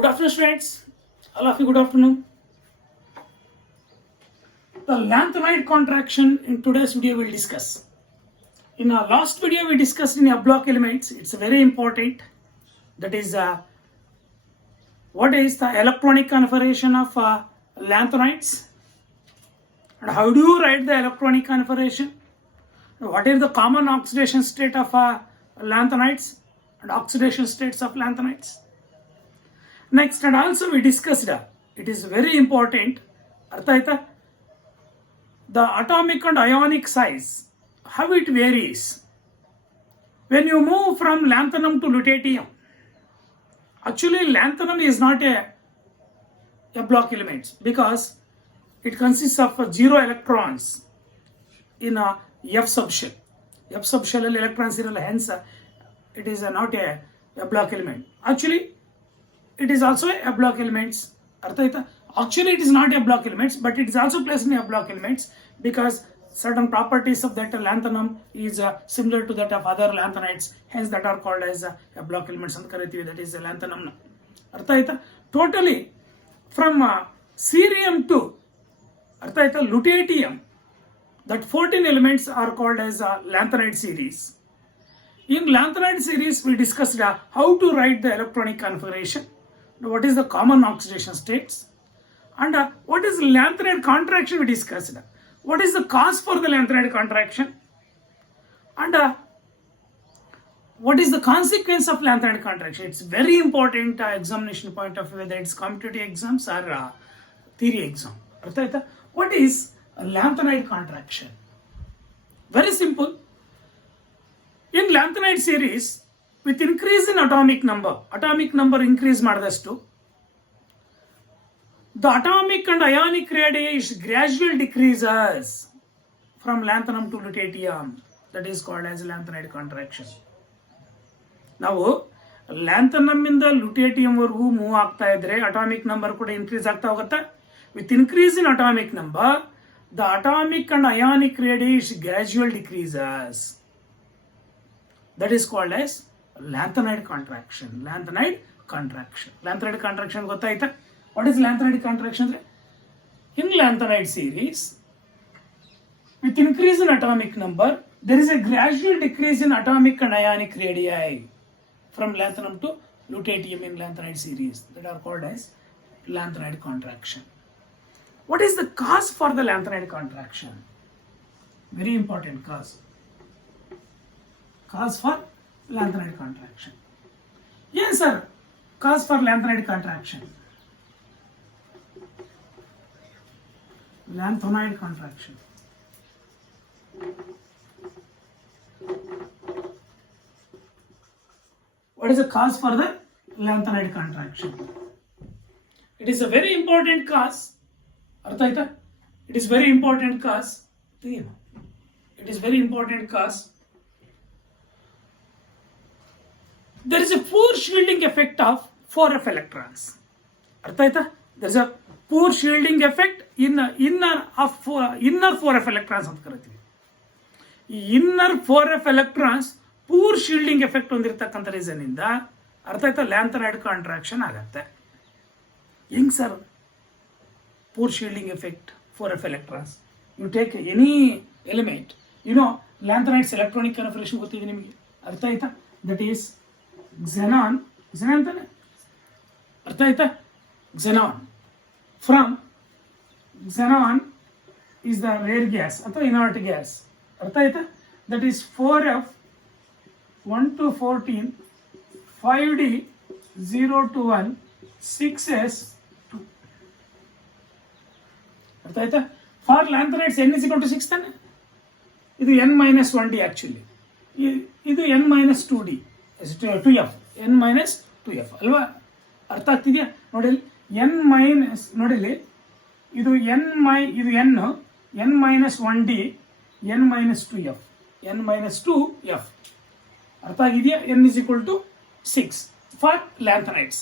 Good afternoon, friends. All of you, good afternoon. The lanthanide contraction in today's video we'll discuss. In our last video, we discussed in block elements. It's very important. That is, what is the electronic configuration of lanthanides? And how do you write the electronic configuration? What is the common oxidation state of lanthanides and oxidation states of lanthanides? Next, and also we discussed, it is very important, the atomic and ionic size, how it varies. When you move from lanthanum to lutetium, actually lanthanum is not a block element because it consists of 0 electrons in a F subshell. F subshell electrons ಇರಲ್ಲ, hence it is not a block element. Actually, it is also a block elements. Actually, it is not a block elements, but it is also placed in a block elements because certain properties of that lanthanum is similar to that of other lanthanides. Hence, that are called as a block elements. That is a lanthanum. Totally, from cerium to lutetium, that 14 elements are called as lanthanide series. In lanthanide series, we discussed how to write the electronic configuration, what is the common oxidation states, and what is lanthanide contraction we discussed. What is the cause for the lanthanide contraction, and what is the consequence of lanthanide contraction. It's very important examination point of view, whether it's competitive exams or theory exam. What is a lanthanide contraction? Very simple. In lanthanide series, with increase in atomic number increase ಮಾಡಿದಷ್ಟು, the atomic and ionic radii gradually decreases from lanthanum to lutetium. That is called as lanthanide contraction. ನಾವು lanthanum ಇಂದ lutetium ವರೆಗೂ move ಆಗ್ತಾ ಇದ್ರೆ atomic number ಕೂಡ increase ಆಗ್ತಾ ಹೋಗುತ್ತೆ. With increase in atomic number, the atomic and ionic radii gradually decreases. That is called as lanthanide contraction. Lanthanide contraction ಗೊತ್ತಾಯ್ತಾ? What is lanthanide contraction? In lanthanide series, with increase in atomic number, there is a gradual decrease in atomic and ionic radii from lanthanum to lutetium in lanthanide series, that are called as lanthanide contraction. What is the cause for the lanthanide contraction? Very important cause. Cause for lanthanide contraction. Yes, sir. Cause for lanthanide contraction. Lanthanide contraction. What is the cause for the lanthanide contraction? It is a very important cause. It is very important cause. It is very important cause. There is a poor shielding effect of 4f electrons. There is a poor shielding effect in inner 4f electrons ಅಂತ ಕರೀತೀವಿ. ಈ inner 4f electrons poor shielding effect ಹೊಂದಿರತಕ್ಕಂಥ reason ಇಂದ lanthanide contraction ಆಗುತ್ತೆ. ಹೆಂಗ್ sir poor shielding effect 4f electrons? You take any element, lanthanide's electronic configuration ಗೊತ್ತಿದೆ ನಿಮಗೆ, ಅರ್ಥ ಆಯ್ತಾ? That is xenon ಅಂತಾನೆ ಅರ್ಥ ಆಯ್ತಾ? From xenon is the rare gas ಅಥವಾ inert gas, ಅರ್ಥ ಆಯ್ತಾ? That is 4f 1 to 14 5d 0 to 1 6s 2, ಅರ್ಥ ಆಯ್ತಾ? For lanthanides n is equal to 6 ತಾನೆ, ಇದು n minus 1d actually, ಇದು n minus 2d 2f, n minus 2f ಅಲ್ವಾ? ಅರ್ಥ ಆಗ್ತಿದೆಯಾ? ನೋಡಿ n ಮೈನಸ್, ನೋಡಿಲಿ ಇದು n minus 1d n minus 2f, n minus 2f, ಅರ್ಥ ಆಗಿದೆಯಾ? n is equal to 6 for lanthanides.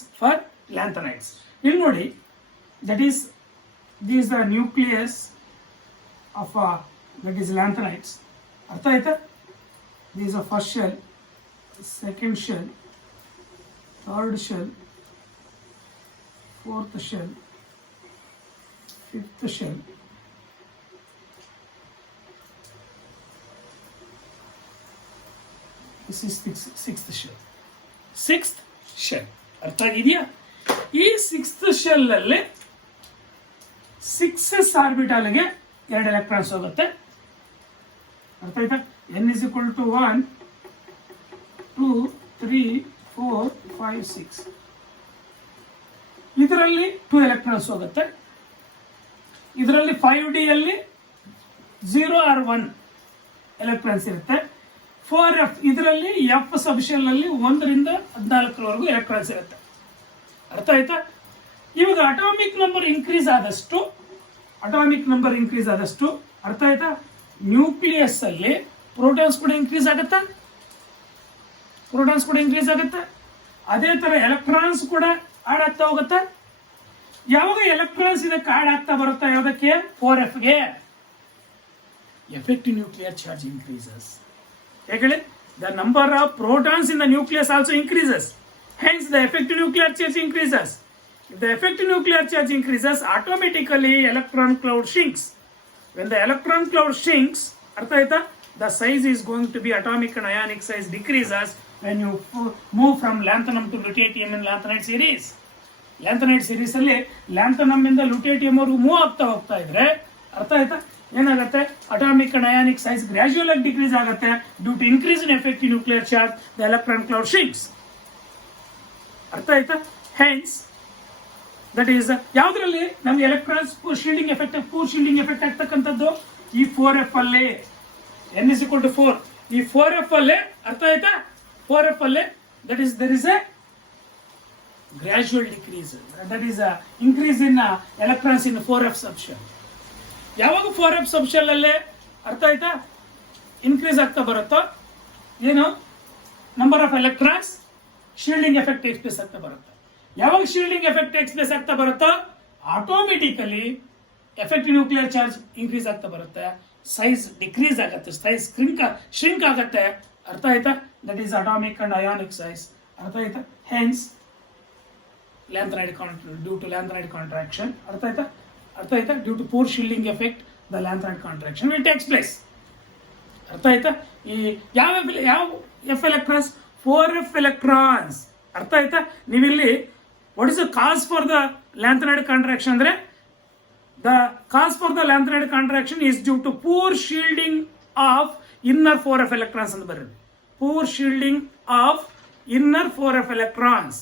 ಇಲ್ಲಿ ನೋಡಿ, that is this is the nucleus of that is lanthanides. ಅರ್ಥ ಆಯ್ತಾ? This is a first shell, second shell, third shell, fourth shell, fifth shell, this is sixth shell. Sixth shell. ಅರ್ಥ ಆಗಿದೆಯಾ? ಈ sixth shell ಅಲ್ಲಿ 6s ಆರ್ಬಿಟಾಲ್ಗೆ 2 electrons ಹೋಗುತ್ತೆ. ಅರ್ಥ ಆಯ್ತಾ? n is equal to 1 2 3 4 5 6. ಇದರಲ್ಲಿ 2 ಎಲೆಕ್ಟ್ರಾನ್ಸ್ ಹೋಗುತ್ತೆ. ಇದರಲ್ಲಿ 5d ಅಲ್ಲಿ 0 or 1 ಎಲೆಕ್ಟ್ರಾನ್ಸ್ ಇರುತ್ತೆ. 4f ಇದರಲ್ಲಿ ಎಫ್ ಸಬ್ಶೆಲ್ ಅಲ್ಲಿ 1 ರಿಂದ 14 ಎಲೆಕ್ಟ್ರಾನ್ಸ್ ಇರುತ್ತೆ. ಅರ್ಥ ಆಯ್ತಾ? ಇವಾಗ ಅಟಾಮಿಕ್ ನಂಬರ್ ಇನ್ಕ್ರೀಸ್ ಆದಷ್ಟು ಅರ್ಥ ಆಯ್ತಾ, ನ್ಯೂಕ್ಲಿಯಸ್ ಅಲ್ಲಿ ಪ್ರೋಟಾನ್ಸ್ ಕೂಡ ಇನ್ಕ್ರೀಸ್ ಆಗುತ್ತೆ. ಅದೇ ತರ ಎಲೆಕ್ಟ್ರಾನ್ಸ್ ಕೂಡ ಆಡ್ ಆಗ್ತಾ ಹೋಗುತ್ತೆ. ಯಾವಾಗ ಎಲೆಕ್ಟ್ರಾನ್ಸ್ ಇದಕ್ಕೆ ಆಡ್ ಆಗ್ತಾ ಬರುತ್ತಾ, ಯಾವುದಕ್ಕೆ? 4f ಗೆ ಎಫೆಕ್ಟಿವ್ ನ್ಯೂಕ್ಲಿಯರ್ ಚಾರ್ಜ್ ಇನ್ಕ್ರೀಸಸ್. ಹೇಳಿ, the number of protons in the nucleus also increases. Hence, the effective nuclear charge increases. If the effective nuclear charge increases, automatically electron cloud shrinks. When the electron cloud shrinks, the size is going to be atomic and ionic size decreases when you move from lanthanum to lutetium in lanthanide series. Lanthanide series ಅಲ್ಲಿ lanthanum ಇಂದ lutetium ವರೆಗೂ move ಆಗ್ತಾ ಹೋಗ್ತಾ ಇದ್ರೆ ಅರ್ಥ ಆಯ್ತಾ ಏನಾಗುತ್ತೆ, atomic and ionic size gradual ಆಗಿ ಡಿಕ್ರೀಸ್ ಆಗುತ್ತೆ. Due to increase in effective nuclear charge the electron cloud shrinks. ಅರ್ಥ ಆಯ್ತಾ? ಹೆನ್ಸ್ ದಟ್ ಈಸ್ ಯಾವ್ದ್ರಲ್ಲಿ ನಮ್ಗೆ ಎಲೆಕ್ಟ್ರಾನ್ಸ್ ಶೀಲ್ಡಿಂಗ್ ಎಫೆಕ್ಟ್ ಆಗ್ತಕ್ಕಂಥದ್ದು ಈ 4f ಅಲ್ಲೇ. n is equal to 4. ಈ 4f ಅಲ್ಲೇ ಅರ್ಥ ಆಯ್ತಾ, 4f ಅಲ್ಲೇ that is there is a gradual decrease, that is a increase in electrons in 4f subshell. ಯಾವಾಗ 4f ಸಬ್ಶೆಲ್ ಅಲ್ಲೇ ಅರ್ಥ ಆಯ್ತಾ ಇನ್ಕ್ರೀಸ್ ಆಗ್ತಾ ಬರುತ್ತೋ ಏನು number of electrons shielding effect express ಆಗ್ತಾ ಬರುತ್ತೆ. ಯಾವಾಗ ಶೀಲ್ಡಿಂಗ್ ಎಫೆಕ್ಟ್ ಎಕ್ಸ್ಪ್ರೆಸ್ ಆಗ್ತಾ ಬರುತ್ತೋ automatically effective nuclear charge increase ಆಗ್ತಾ ಬರುತ್ತೆ, ಸೈಜ್ ಡಿಕ್ರೀಸ್ ಆಗುತ್ತೆ, ಸೈಜ್ ಶ್ರಿಂಕ್ ಆಗುತ್ತೆ. ಅರ್ಥ ಆಯ್ತಾ? That is atomic and ionic size. ಅರ್ಥ ಆಯ್ತಾ? Hence lanthanide due to lanthanide contraction. ಅರ್ಥ ಆಯ್ತಾ? Due to poor shielding effect the lanthanide contraction will takes place. ಅರ್ಥ ಆಯ್ತಾ? ಈ ಯಾವ ಎಫ್ ಎಲೆಕ್ಟ್ರಾನ್ಸ್? 4f electrons. ಅರ್ಥ ಆಯ್ತಾ? ನೀವಿಲ್ಲಿ what is the cause for the lanthanide contraction ಅಂದ್ರೆ the cause for the lanthanide contraction is due to poor shielding of inner 4f electrons ಅಂತ ಬರುತ್ತೆ. poor shielding of inner 4f electrons,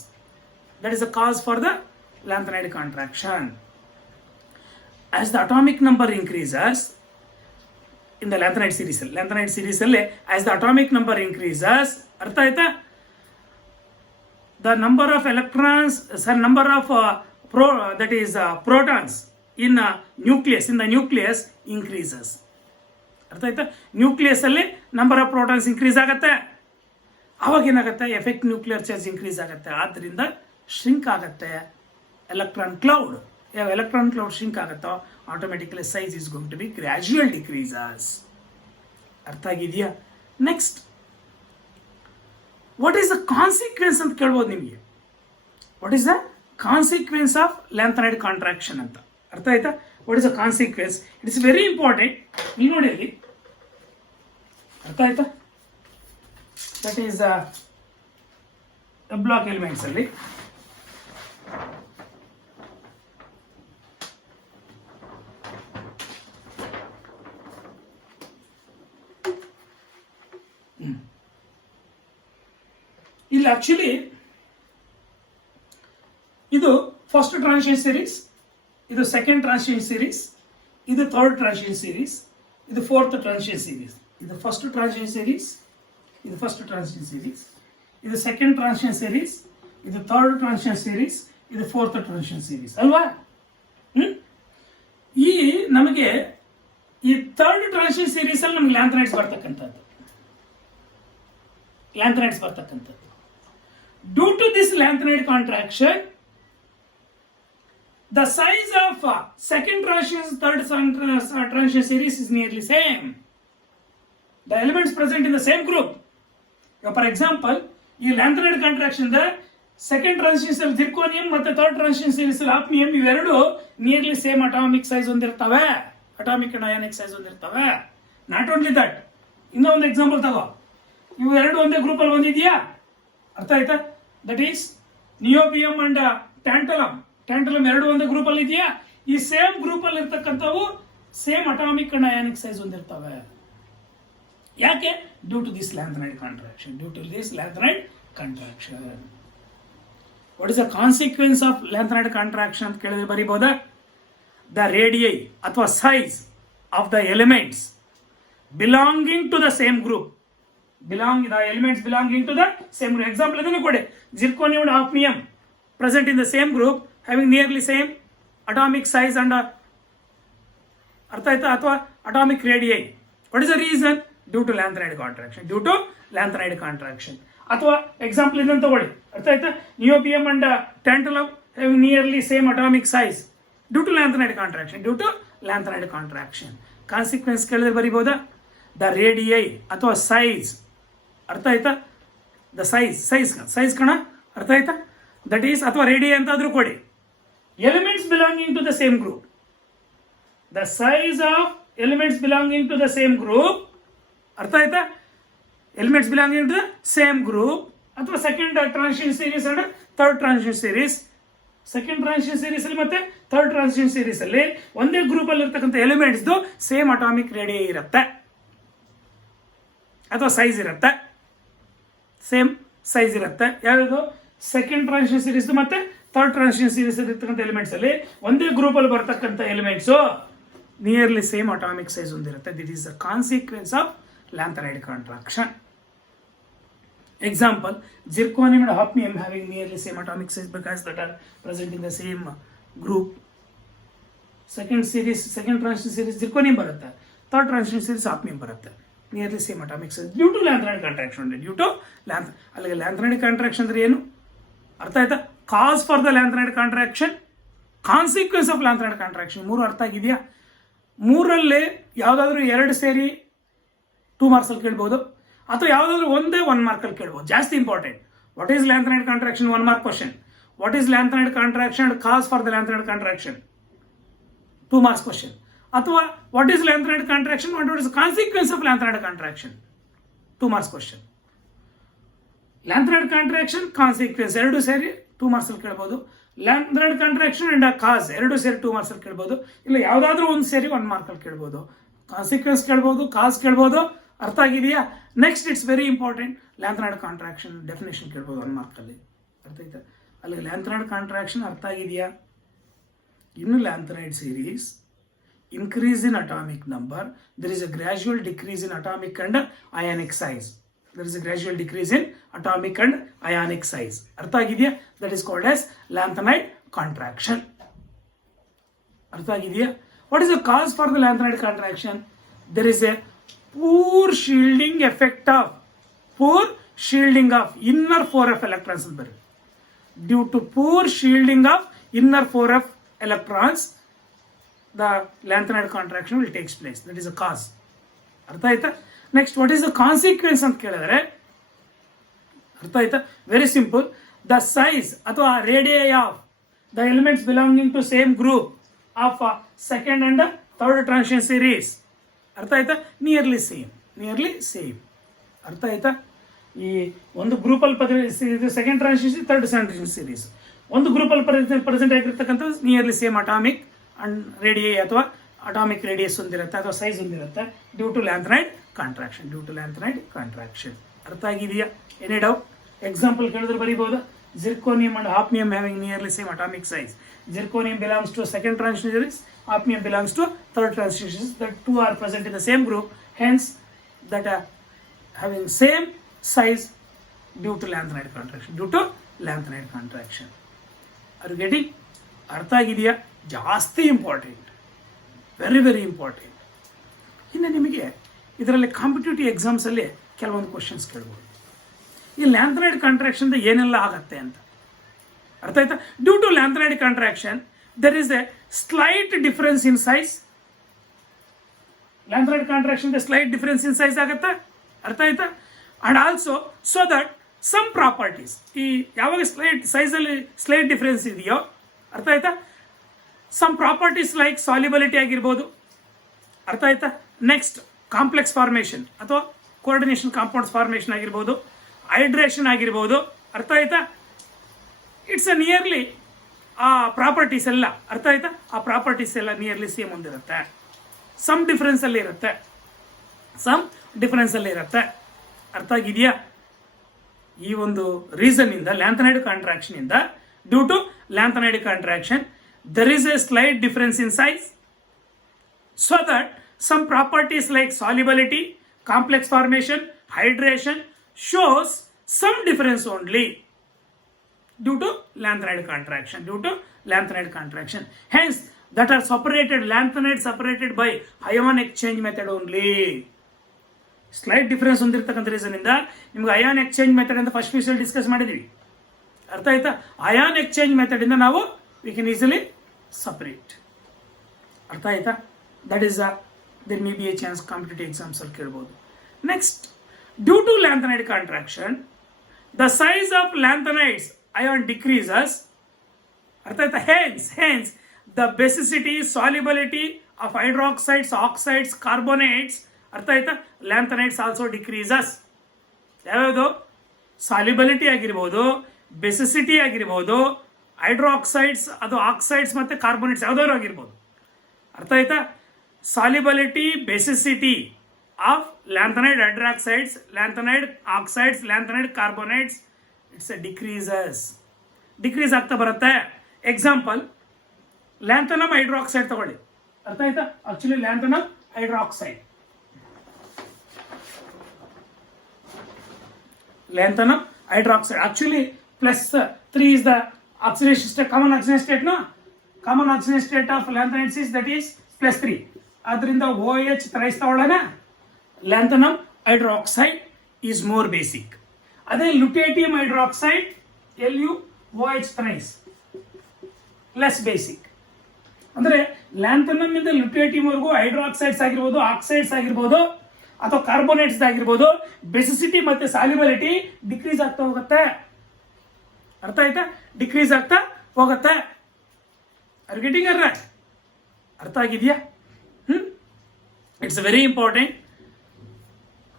that is the cause for the lanthanide contraction. As the atomic number increases in the lanthanide series ಅಲ್ಲಿ as the atomic number increases, ಅರ್ಥ ಆಯ್ತಾ, the number of electrons, number of that is protons in the nucleus increases. ಅರ್ಥ ಆಯ್ತಾ? Nucleus ಅಲ್ಲಿ number of protons increase ಆಗುತ್ತೆ. ಅವಾಗ ಏನಾಗುತ್ತೆ, effect nuclear charge increase ಆಗುತ್ತೆ. ಆದ್ರಿಂದ ಶ್ರಿಂಕ್ ಆಗುತ್ತೆ ಎಲೆಕ್ಟ್ರಾನ್ ಕ್ಲೌಡ್. ಯಾವ ಎಲೆಕ್ಟ್ರಾನ್ ಕ್ಲೌಡ್ ಶ್ರಿಂಕ್ ಆಗುತ್ತೋ automatically size is going to be gradual decreases. ಅರ್ಥ ಆಗಿದೆಯಾ? Next, what is the consequence ಅಂತ ಕೇಳ್ಬೋದು ನಿಮಗೆ. What is the consequence of lanthanide contraction ಅಂತ. ಅರ್ಥ ಆಯ್ತಾ? What is the consequence? It is very important. ಇಲ್ಲಿ ನೋಡಿ, ಅಲ್ಲಿ ಅರ್ಥ ಆಯ್ತಾ, ದಟ್ ಈಸ್ ಬ್ಲಾಕ್ ಎಲಿಮೆಂಟ್ಸ್ ಅಲ್ಲಿ ಇಲ್ಲಿ ಆಕ್ಚುಲಿ ಇದು ಫಸ್ಟ್ ಟ್ರಾನ್ಸಿಷನ್ ಸೀರೀಸ್, ಇದು ಸೆಕೆಂಡ್ ಟ್ರಾನ್ಸಿಷನ್ ಸೀರೀಸ್, ಇದು ಥರ್ಡ್ ಟ್ರಾನ್ಸಿಷನ್ ಸೀರೀಸ್, ಇದು ಫೋರ್ತ್ ಟ್ರಾನ್ಸಿಷನ್ ಸೀರೀಸ್. ಇದು ಫಸ್ಟ್ ಟ್ರಾನ್ಸಿಷನ್ ಸೀರೀಸ್, ಇದು ಫಸ್ಟ್ ಟ್ರಾನ್ಸಿಷನ್ ಸೀರೀಸ್, ಇದು ಸೆಕೆಂಡ್ ಟ್ರಾನ್ಸಿಷನ್ ಸೀರೀಸ್, ಇದು ಥರ್ಡ್ ಟ್ರಾನ್ಸಿಷನ್ ಸೀರೀಸ್, ಇದು ಫೋರ್ತ್ ಟ್ರಾನ್ಸಿಷನ್ ಸೀರೀಸ್ ಅಲ್ವಾ? ಈ ನಮಗೆ ಈ ಥರ್ಡ್ ಟ್ರಾನ್ಸಿಷನ್ ಸೀರೀಸ್ ಅಲ್ಲಿ ನಮ್ಗೆ ಲ್ಯಾಂಥನೈಡ್ಸ್ ಬರ್ತಕ್ಕಂಥದ್ದು. Due to this lanthanide contraction, the size of second transition, third transition series is nearly same. The elements present in the same group. For example, ಈ lanthanide contraction second transition series zirconium ಮತ್ತೆ third transition series ಆಫ್ನಿಯಂ ಇವೆರಡು nearly same atomic size ಹೊಂದಿರ್ತವೆ, atomic and ionic size ಹೊಂದಿರ್ತವೆ. Not only that, ಇನ್ನೂ ಒಂದು example ತಗೋ, ಇವು ಎರಡು ಒಂದೇ ಗ್ರೂಪ್ ಅಲ್ಲಿ ಬಂದಿದೆಯಾ, ಅರ್ಥ ಆಯ್ತಾ? That is niobium and tantalum ಎರಡು ಒಂದೇ ಗ್ರೂಪ್ ಅಲ್ಲಿ ಇದೆಯಾ. ಈ ಸೇಮ್ ಗ್ರೂಪ್ ಅಲ್ಲಿ ಇರ್ತಕ್ಕಂಥವು same atomic and ionic size ಹೊಂದಿರ್ತವೆ. ಯಾಕೆ? Due to this lanthanide contraction. What is the consequence of lanthanide contraction ಅಂತ ಕೇಳಿದ್ರೆ ಬರೀಬಹುದಾ? ದ ರೇಡಿಯೈ ಅಥವಾ size of the elements belonging to the same group. belonging to the same group. Example ಇದನ್ನು ಕೊಡಿ. Zirconium and hafnium present in the same group having nearly same atomic size and ಅರ್ಥ ಆಯ್ತಾ? ಅಥವಾ atomic radii. What is the reason? Due to lanthanide contraction. ಅಥವಾ example ಇದನ್ನು ತಗೊಳ್ಳಿ, ಅರ್ಥ ಆಯ್ತಾ? Niobium and tantalum having nearly same atomic size due to lanthanide contraction. Consequence ಕೇಳಿದ್ರೆ ಬರೀಬಹುದಾ? ದ ರೇಡಿಯೈ ಅಥವಾ ಸೈಜ್, ಅರ್ಥ ಆಯ್ತಾ? ದ ಸೈಜ್ ಕಣ, ಅರ್ಥ ಆಯ್ತಾ? ದಟ್ ಈಸ್ ಅಥವಾ ರೇಡಿಯೈ ಅಂತಾದ್ರೂ ಕೊಡಿ. Elements belonging to the same group, the size of elements belonging to the same group, ಅರ್ಥ ಆಯ್ತಾ? Elements belonging to the same group. ಅಥವಾ second transition series and third transition series. Second transition series ಅಲ್ಲಿ ಮತ್ತೆ third transition series ಅಲ್ಲಿ ಒಂದೇ group ಅಲ್ಲಿ ಇರ್ತಕ್ಕಂಥ elements same atomic radii ಇರುತ್ತೆ ಅಥವಾ ಸೈಜ್ ಇರುತ್ತೆ, ಸೇಮ್ ಸೈಜ್ ಇರುತ್ತೆ. ಯಾವ್ದು? ಸೆಕೆಂಡ್ ಟ್ರಾನ್ಸಿಷನ್ ಸೀರೀಸ್ ಮತ್ತೆ ಥರ್ಡ್ ಟ್ರಾನ್ಸಿಷನ್ ಸೀರೀಸ್ ಇರ್ತಕ್ಕಂಥ ಎಲಿಮೆಂಟ್ಸ್ ಅಲ್ಲಿ ಒಂದೇ ಗ್ರೂಪ್ ಅಲ್ಲಿ ಬರ್ತಕ್ಕಂಥ elements nearly same atomic size ಹೊಂದಿರುತ್ತೆ. This is the consequence of lanthanide contraction. Example, zirconium and hafnium having nearly same atomic size because that are present in the same group. Second transition series zirconium ಬರುತ್ತೆ, third transition series hafnium ಬರುತ್ತೆ. Nearly same atomic size due to lanthanide contraction. ಅಲ್ಲಿಗೆ lanthanide contraction ಅಂದ್ರೆ ಏನು ಅರ್ಥ ಆಯ್ತಾ? ಕಾಸ್ for the lanthanide contraction, consequence of lanthanide contraction. ಮೂರು ಅರ್ಥ ಆಗಿದೆಯಾ? ಮೂರರಲ್ಲಿ ಯಾವುದಾದ್ರೂ ಎರಡು ಸೇರಿ 2 ಮಾರ್ಕ್ಸ್ ಅಲ್ಲಿ ಕೇಳ್ಬೋದು, ಅಥವಾ ಯಾವುದಾದ್ರೂ ಒಂದೇ 1 ಮಾರ್ಕ್ ಅಲ್ಲಿ ಕೇಳ್ಬೋದು. ಜಾಸ್ತಿ important. What is lanthanide contraction? 1 mark question. What is lanthanide contraction and cause for the lanthanide contraction? 2 marks question. ಅಥವಾ what is lanthanide contraction and what is consequence of lanthanide contraction? 2 marks question. Lanthanide contraction, consequence ಎರಡು ಸೇರಿ 2 marks ಅಲ್ಲಿ ಕೇಳ್ಬೋದು. Lanthanide contraction and ಕಾಸ್ ಎರಡು ಸೇರಿ 2 marks ಅಲ್ಲಿ ಕೇಳ್ಬೋದು. ಇಲ್ಲ ಯಾವುದಾದ್ರೂ ಒಂದು ಸೇರಿ 1 ಮಾರ್ಕ್ ಅಲ್ಲಿ ಕೇಳ್ಬೋದು. ಕಾನ್ಸಿಕ್ವೆನ್ಸ್ ಕೇಳ್ಬೋದು, ಕಾಸ್ ಕೇಳ್ಬೋದು. ಅರ್ಥ ಆಗಿದೆಯಾ? Next it's very important, lanthanide contraction definition ಕೇಳ್ಬೋದು 1 ಮಾರ್ಕ್ ಅಲ್ಲಿ. ಅರ್ಥ ಆಯ್ತಾ? ಅಲ್ಲಿ ಲ್ಯಾಂಥನೈಡ್ ಕಾಂಟ್ರಾಕ್ಷನ್ ಅರ್ಥ ಆಗಿದೆಯಾ? ಇನ್ನು lanthanide series increase in atomic number, there is a gradual decrease in atomic and ionic size. ಅರ್ಥ ಆಗಿದೆಯಾ? That is called as lanthanide contraction. ಅರ್ಥ ಆಗಿದೆಯಾ? What is the cause for the lanthanide contraction? there is a poor shielding of inner 4f electrons ಅಂತ ಬರುತ್ತೆ. Due to poor shielding of inner 4f electrons, the lanthanide contraction will takes place. That is a cause. ಅರ್ಥ ಆಯ್ತಾ? Next what is the consequence ಅಂತ ಕೇಳಿದ್ರೆ ಅರ್ಥ ಆಯ್ತಾ? Very simple. The size ಅಥವಾ radii of the elements belonging to same group of second and third transition series, ಅರ್ಥ ಆಯ್ತಾ? Nearly same. ಅರ್ಥ ಆಯ್ತಾ? ಈ ಒಂದು ಗ್ರೂಪ್ ಅಲ್ಲಿ second transition, third transition series ಒಂದು ಗ್ರೂಪ್ ಅಲ್ಲಿ ಪ್ರೆಸೆಂಟ್ ಆಗಿರ್ತಕ್ಕಂಥ nearly same atomic and radii ಅಥವಾ ಅಟಾಮಿಕ್ ರೇಡಿಯಸ್ ಹೊಂದಿರುತ್ತೆ ಅಥವಾ ಸೈಜ್ ಹೊಂದಿರುತ್ತೆ ಡ್ಯೂ ಟು ಲ್ಯಾಂಥನೈಡ್ ಕಾಂಟ್ರಾಕ್ಷನ್. ಅರ್ಥ ಆಗಿದೆಯಾ? Any doubt? ಎಕ್ಸಾಂಪಲ್ ಕೇಳಿದ್ರೆ ಬರೀಬಹುದು. Zirconium and hafnium having nearly same atomic size. Zirconium belongs to second transition series, hafnium belongs to third transition series. The two are present in the same group, hence that are having same size due to lanthanide contraction. Are you getting? ಅರ್ಥ ಆಗಿದೆಯಾ? ಜಾಸ್ತಿ important, very important. ಇನ್ನು ನಿಮಗೆ ಇದರಲ್ಲಿ competitive ಎಕ್ಸಾಮ್ಸಲ್ಲಿ ಕೆಲವೊಂದು questions ಕೇಳ್ಬೋದು. ಈ lanthanide contraction ಏನೆಲ್ಲ ಆಗತ್ತೆ ಅಂತ. ಅರ್ಥ ಆಯ್ತಾ? Due to lanthanide contraction there is a slight difference in size. Lanthanide contraction slight difference in size ಆಗುತ್ತೆ. ಅರ್ಥ ಆಯ್ತಾ? And also so that some properties, ಈ ಯಾವಾಗ ಸೈಜಲ್ಲಿ ಸ್ಲೈಟ್ ಡಿಫ್ರೆನ್ಸ್ ಇದೆಯೋ, ಅರ್ಥ ಆಯ್ತಾ, ಸಮ್ ಪ್ರಾಪರ್ಟೀಸ್ ಲೈಕ್ ಸಾಲ್ಯುಬಿಲಿಟಿ ಆಗಿರ್ಬೋದು, ಅರ್ಥ ಆಯ್ತಾ, ನೆಕ್ಸ್ಟ್ ಕಾಂಪ್ಲೆಕ್ಸ್ ಫಾರ್ಮೇಷನ್ ಅಥವಾ ಕೋಆರ್ಡಿನೇಷನ್ ಕಾಂಪೌಂಡ್ಸ್ ಫಾರ್ಮೇಷನ್ ಆಗಿರ್ಬೋದು, ಹೈಡ್ರೇಷನ್ ಆಗಿರ್ಬೋದು, ಅರ್ಥ ಆಯ್ತಾ, ಇಟ್ಸ್ ಅ ನಿಯರ್ಲಿ ಆ ಪ್ರಾಪರ್ಟೀಸ್ ಎಲ್ಲ, ಅರ್ಥ ಆಯ್ತಾ, ಆ ಪ್ರಾಪರ್ಟೀಸ್ ಎಲ್ಲ ನಿಯರ್ಲಿ ಸೇಮ್ ಒಂದಿರುತ್ತೆ, ಸಮ್ ಡಿಫ್ರೆನ್ಸ್ ಅಲ್ಲಿ ಇರುತ್ತೆ, ಅರ್ಥ ಆಗಿದೆಯಾ. ಈ ಒಂದು ರೀಸನ್ ಇಂದ ಲ್ಯಾಂಥನೈಡ್ ಕಾಂಟ್ರಾಕ್ಷನ್ ಇಂದ, due to lanthanide contraction there is a slight difference in size, so that some properties like solubility, complex formation, hydration shows some difference only due to lanthanide contraction. Hence that are separated, lanthanide separated by ion exchange method only. Slight difference ಹೊಂದಿರತಕ್ಕಂಥ reason ಇಂದ ನಿಮ್ಗೆ ion exchange method ಅಂತ first piece discuss ಮಾಡಿದೀವಿ, ಅರ್ಥ ಆಯ್ತಾ. Ion exchange method ಇಂದ ನಾವು we can easily separate, ಅರ್ಥ ಆಯ್ತಾ. That is there may be a chance competitive exams ಅಲ್ಲಿ ಕೇಳ್ಬೋದು. Next, due to lanthanide contraction the size of lanthanides ion decreases, ಅರ್ಥ ಆಯ್ತಾ. Hence the basicity, solubility of hydroxides, oxides, carbonates, ಅರ್ಥ ಆಯ್ತಾ, lanthanides also decreases. ಯಾವ್ಯಾವುದು, solubility ಆಗಿರ್ಬೋದು, basicity ಆಗಿರ್ಬೋದು, hydroxides ಅದು ಆಕ್ಸೈಡ್ಸ್ ಮತ್ತೆ ಕಾರ್ಬೋನೇಟ್ಸ್ ಯಾವ್ದಾದ್ರು ಆಗಿರ್ಬೋದು, ಅರ್ಥ ಆಯ್ತಾ. Solubility, basicity of lanthanide hydroxides, lanthanide oxides, lanthanide carbonates, it's a decrease ಆಗ್ತಾ ಬರುತ್ತೆ. ಎಕ್ಸಾಂಪಲ್, ಲ್ಯಾಂಥನಮ್ ಹೈಡ್ರಾಕ್ಸೈಡ್ ತಗೊಳ್ಳಿ, ಅರ್ಥ ಆಯ್ತಾ. Actually lanthanum hydroxide, lanthanum hydroxide, actually +3 is the oxidation state, common oxidation state, no, common oxidation state of lanthanides is that is +3. ಅದರಿಂದ OH thrice ತಗೊಳ್ಳೋಣ, lanthanum hydroxide is more basic. ಅದೇ lutetium hydroxide LuOH thrice less basic. ಅಂದ್ರೆ lanthanum ಇಂದ ಲುಟೇಟಿಯಂ ವರೆಗೂ hydroxides ಆಗಿರ್ಬೋದು, oxides ಆಗಿರ್ಬೋದು ಅಥವಾ carbonates ಆಗಿರ್ಬೋದು, ಬೆಸಿಸಿಟಿ ಮತ್ತೆ ಸಾಲ್ಯುಬಿಲಿಟಿ ಡಿಕ್ರೀಸ್ ಆಗ್ತಾ ಹೋಗುತ್ತೆ, ಅರ್ಥ ಆಯ್ತಾ, ಡಿಕ್ರೀಸ್ ಆಗ್ತಾ ಹೋಗುತ್ತೆ. ಆರ್ ಗೆಟಿಂಗ್ ಅರ್ ರೈಟ್, ಅರ್ಥ ಆಗಿದೆಯಾ. It's very important.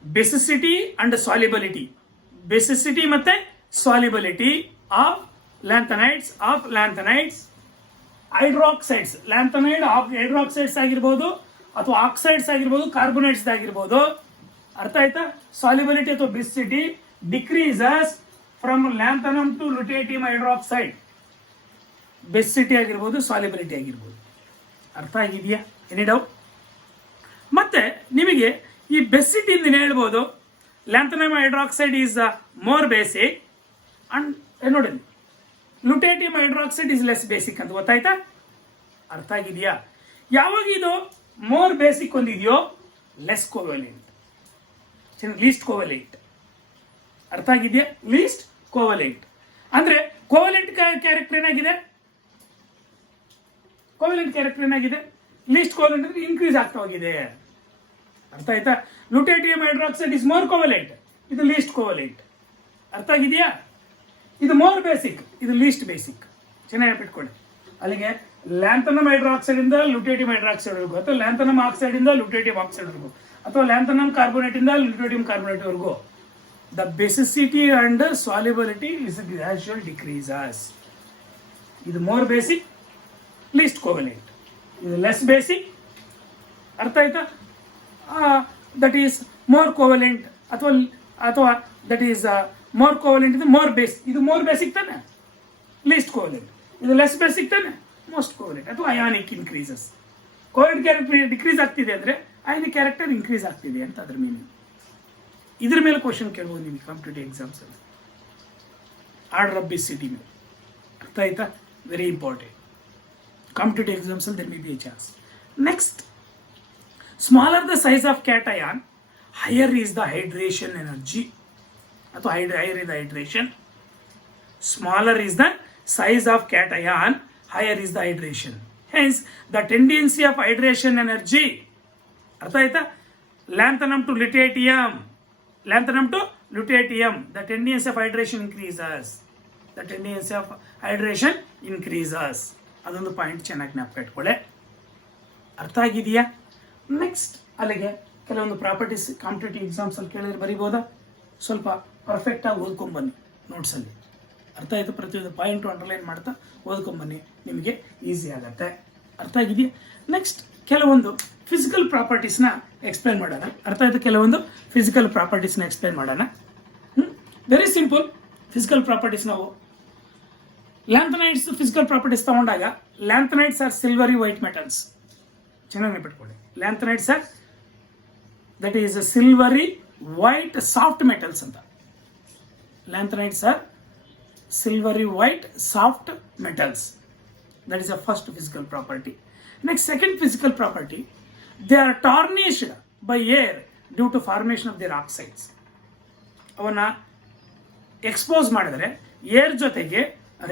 Basicity and solubility, basicity ಮತ್ತೆ solubility of lanthanides hydroxides, lanthanide hydroxides ಆಗಿರ್ಬೋದು ಅಥವಾ ಆಕ್ಸೈಡ್ಸ್ ಆಗಿರ್ಬೋದು, ಕಾರ್ಬೋನೇಟ್ಸ್ ಆಗಿರ್ಬೋದು, ಅರ್ಥ ಆಯ್ತಾ. ಸಾಲ್ಯುಬಿಲಿಟಿ ಅಥವಾ basicity decreases from lanthanum to lutetium hydroxide, basicity ಆಗಿರ್ಬೋದು, ಸಾಲ್ಯುಬಿಲಿಟಿ ಆಗಿರ್ಬೋದು, ಅರ್ಥ ಆಗಿದೆಯಾ. Any doubt? ಮತ್ತೆ ನಿಮಗೆ ಈ ಬೆಸಿಸಿಟಿ ಇಂದ ಹೇಳ್ಬೋದು lanthanum hydroxide is more basic and ನೋಡಿ lutetium hydroxide is less basic ಅಂತ ಗೊತ್ತಾಯ್ತಾ, ಅರ್ಥ ಆಗಿದೆಯಾ. ಯಾವಾಗ ಇದು ಮೋರ್ ಬೇಸಿಕ್ ಒಂದಿದೆಯೋ ಲೆಸ್ ಕೋವೆಲೆಂಟ್, ಲೀಸ್ಟ್ ಕೋವೆಲೆಂಟ್, ಅರ್ಥ ಆಗಿದೆಯಾ. ಲೀಸ್ಟ್ ಕೋವೆಲೆಂಟ್ ಅಂದ್ರೆ ಕೋವೆಲೆಂಟ್ ಕ್ಯಾರೆಕ್ಟರ್ ಏನಾಗಿದೆ, ಲೀಸ್ಟ್ ಕೋವೆಲೆಂಟ್ ಅಂದ್ರೆ ಇನ್ಕ್ರೀಸ್ ಆಗ್ತಾ ಹೋಗಿದೆ, ಅರ್ಥ ಆಯ್ತಾ. Lutetium hydroxide is more covalent, ಇದು ಲೀಸ್ಟ್ ಕೋವೆಲೆಂಟ್, ಅರ್ಥ ಆಗಿದೆಯಾ. ಇದು ಮೋರ್ ಬೇಸಿಕ್, ಇದು ಲೀಸ್ಟ್ ಬೇಸಿಕ್, ಚೆನ್ನಾಗಿ ನೆನಪಿಟ್ಕೊಳ್ಳಿ. ಅಲ್ಲಿಗೆ ಲ್ಯಾಂಥನಮ್ ಹೈಡ್ರಾಕ್ಸೈಡ್ ಇಂದ ಲುಟೇಟಿಯಂ ಹೈಡ್ರಾಕ್ಸೈಡ್ ವರೆಗೂ, ಅಥವಾ ಲ್ಯಾಂಥನಮ್ ಆಕ್ಸೈಡ್ ಇಂದ ಲುಟೇಟಿಯಂ ಆಕ್ಸೈಡ್ ವರೆಗೂ, ಅಥವಾ ಲ್ಯಾಂಥನಮ್ ಕಾರ್ಬೋನೇಟ್ ಇಂದ ಲುಟೇಟಿಯಂ ಕಾರ್ಬೋನೇಟ್ ವರೆಗೂ, the basicity and solubility is gradual decreases. ಇದು ಮೋರ್ ಬೇಸಿಕ್, ಲೀಸ್ಟ್ ಕೋವೆಲೆಂಟ್. ಇದು ಲೆಸ್ ಬೇಸಿಕ್, ಅರ್ಥ ಆಯ್ತಾ. ದಟ್ ಈಸ್ ಮೋರ್ ಕೋವೆಲೆಂಟ್ ಅಥವಾ ದಟ್ ಈಸ್ ಮೋರ್ ಕೋವೆಲೆಂಟ್, ಇದು ಮೋರ್ ಬೇಸಿಕ್, ಇದು ಮೋರ್ ಬೇಸಿಕ್ ತಾನೆ, ಲೀಸ್ಟ್ ಕೋವೆಲೆಂಟ್. ಇದು ಲೆಸ್ ಬೇಸಿಕ್ ತಾನೆ, ಮೋಸ್ಟ್ ಕೋವೆಲೆಂಟ್. ಅಥವಾ ionic increases, covalent character decrease ಆಗ್ತಿದೆ ಅಂದ್ರೆ ಅಯಾನಿಕ್ ಕ್ಯಾರೆಕ್ಟರ್ ಇನ್ಕ್ರೀಸ್ ಆಗ್ತಿದೆ ಅಂತ ಅದ್ರ ಮೀನಿಂಗ್. ಇದ್ರ ಮೇಲೆ ಕ್ವಶನ್ ಕೇಳ್ಬೋದು ನಿಮಗೆ ಕಾಂಪಿಟೇಟಿವ್ ಎಕ್ಸಾಮ್ಸ್ ಅಲ್ಲಿ, ಆರ್ಡರ್ ಆಫ್ ಬೆಸಿಸಿಟಿ ಮೇಲೆ, ಅರ್ಥ ಆಯ್ತಾ. Very important. ಕಾಂಪಿಟೇಟಿವ್ ಎಕ್ಸಾಮ್ಸ್ ಅಲ್ಲಿ there may be a chance. Next, smaller the size of cation, higher is the hydration energy. ಅಥವಾ higher is the hydration. Smaller is the size of cation, higher is the hydration. Hence, the tendency of hydration energy, ಅರ್ಥ ಆಯ್ತಾ. Lanthanum to lutetium, lanthanum to lutetium, the tendency of hydration increases. ಅದೊಂದು point ಚೆನ್ನಾಗಿ ಜ್ಞಾಪಕ ಇಟ್ಕೊಳ್ಳಿ. ಅರ್ಥ ಆಗಿದೆಯಾ? Next ಅಲ್ಲಿಗೆ ಕೆಲವೊಂದು ಪ್ರಾಪರ್ಟೀಸ್ ಕಾಂಪಿಟೇಟಿವ್ ಎಕ್ಸಾಮ್ಸಲ್ಲಿ ಕೇಳಿದ್ರೆ ಬರಿಬೋದಾ? ಸ್ವಲ್ಪ ಪರ್ಫೆಕ್ಟಾಗಿ ಓದ್ಕೊಂಬನ್ನಿ ನೋಟ್ಸಲ್ಲಿ. ಅರ್ಥ ಆಯಿತು? ಪ್ರತಿಯೊಂದು ಪಾಯಿಂಟು ಅಂಡರ್ಲೈನ್ ಮಾಡ್ತಾ ಓದ್ಕೊಂಬನ್ನಿ, ನಿಮಗೆ ಈಸಿ ಆಗುತ್ತೆ. ಅರ್ಥ ಆಗಿದೆಯಾ? ನೆಕ್ಸ್ಟ್ ಕೆಲವೊಂದು ಫಿಸಿಕಲ್ ಪ್ರಾಪರ್ಟೀಸ್ನ ಎಕ್ಸ್ಪ್ಲೇನ್ ಮಾಡೋಣ. ಅರ್ಥ ಆಯಿತು? ಕೆಲವೊಂದು ಫಿಸಿಕಲ್ ಪ್ರಾಪರ್ಟೀಸ್ನ ಎಕ್ಸ್ಪ್ಲೇನ್ ಮಾಡೋಣ. Very simple physical properties. ನಾವು ಲ್ಯಾಂಥನೈಡ್ಸ್ ಫಿಸಿಕಲ್ ಪ್ರಾಪರ್ಟೀಸ್ ತಗೊಂಡಾಗ lanthanides are silvery white metals. ಚೆನ್ನಾಗಿ ನೆನಪಿಟ್ಕೊಳ್ಳಿ. Lanthanides are that is silvery white soft metals ಅಂತ. Lanthanides are silvery white soft metals. That is the first physical property. Next, second physical property, they are tarnished by air due to formation of their oxides. ಅವನ್ನ expose ಮಾಡಿದ್ರೆ air ಜೊತೆಗೆ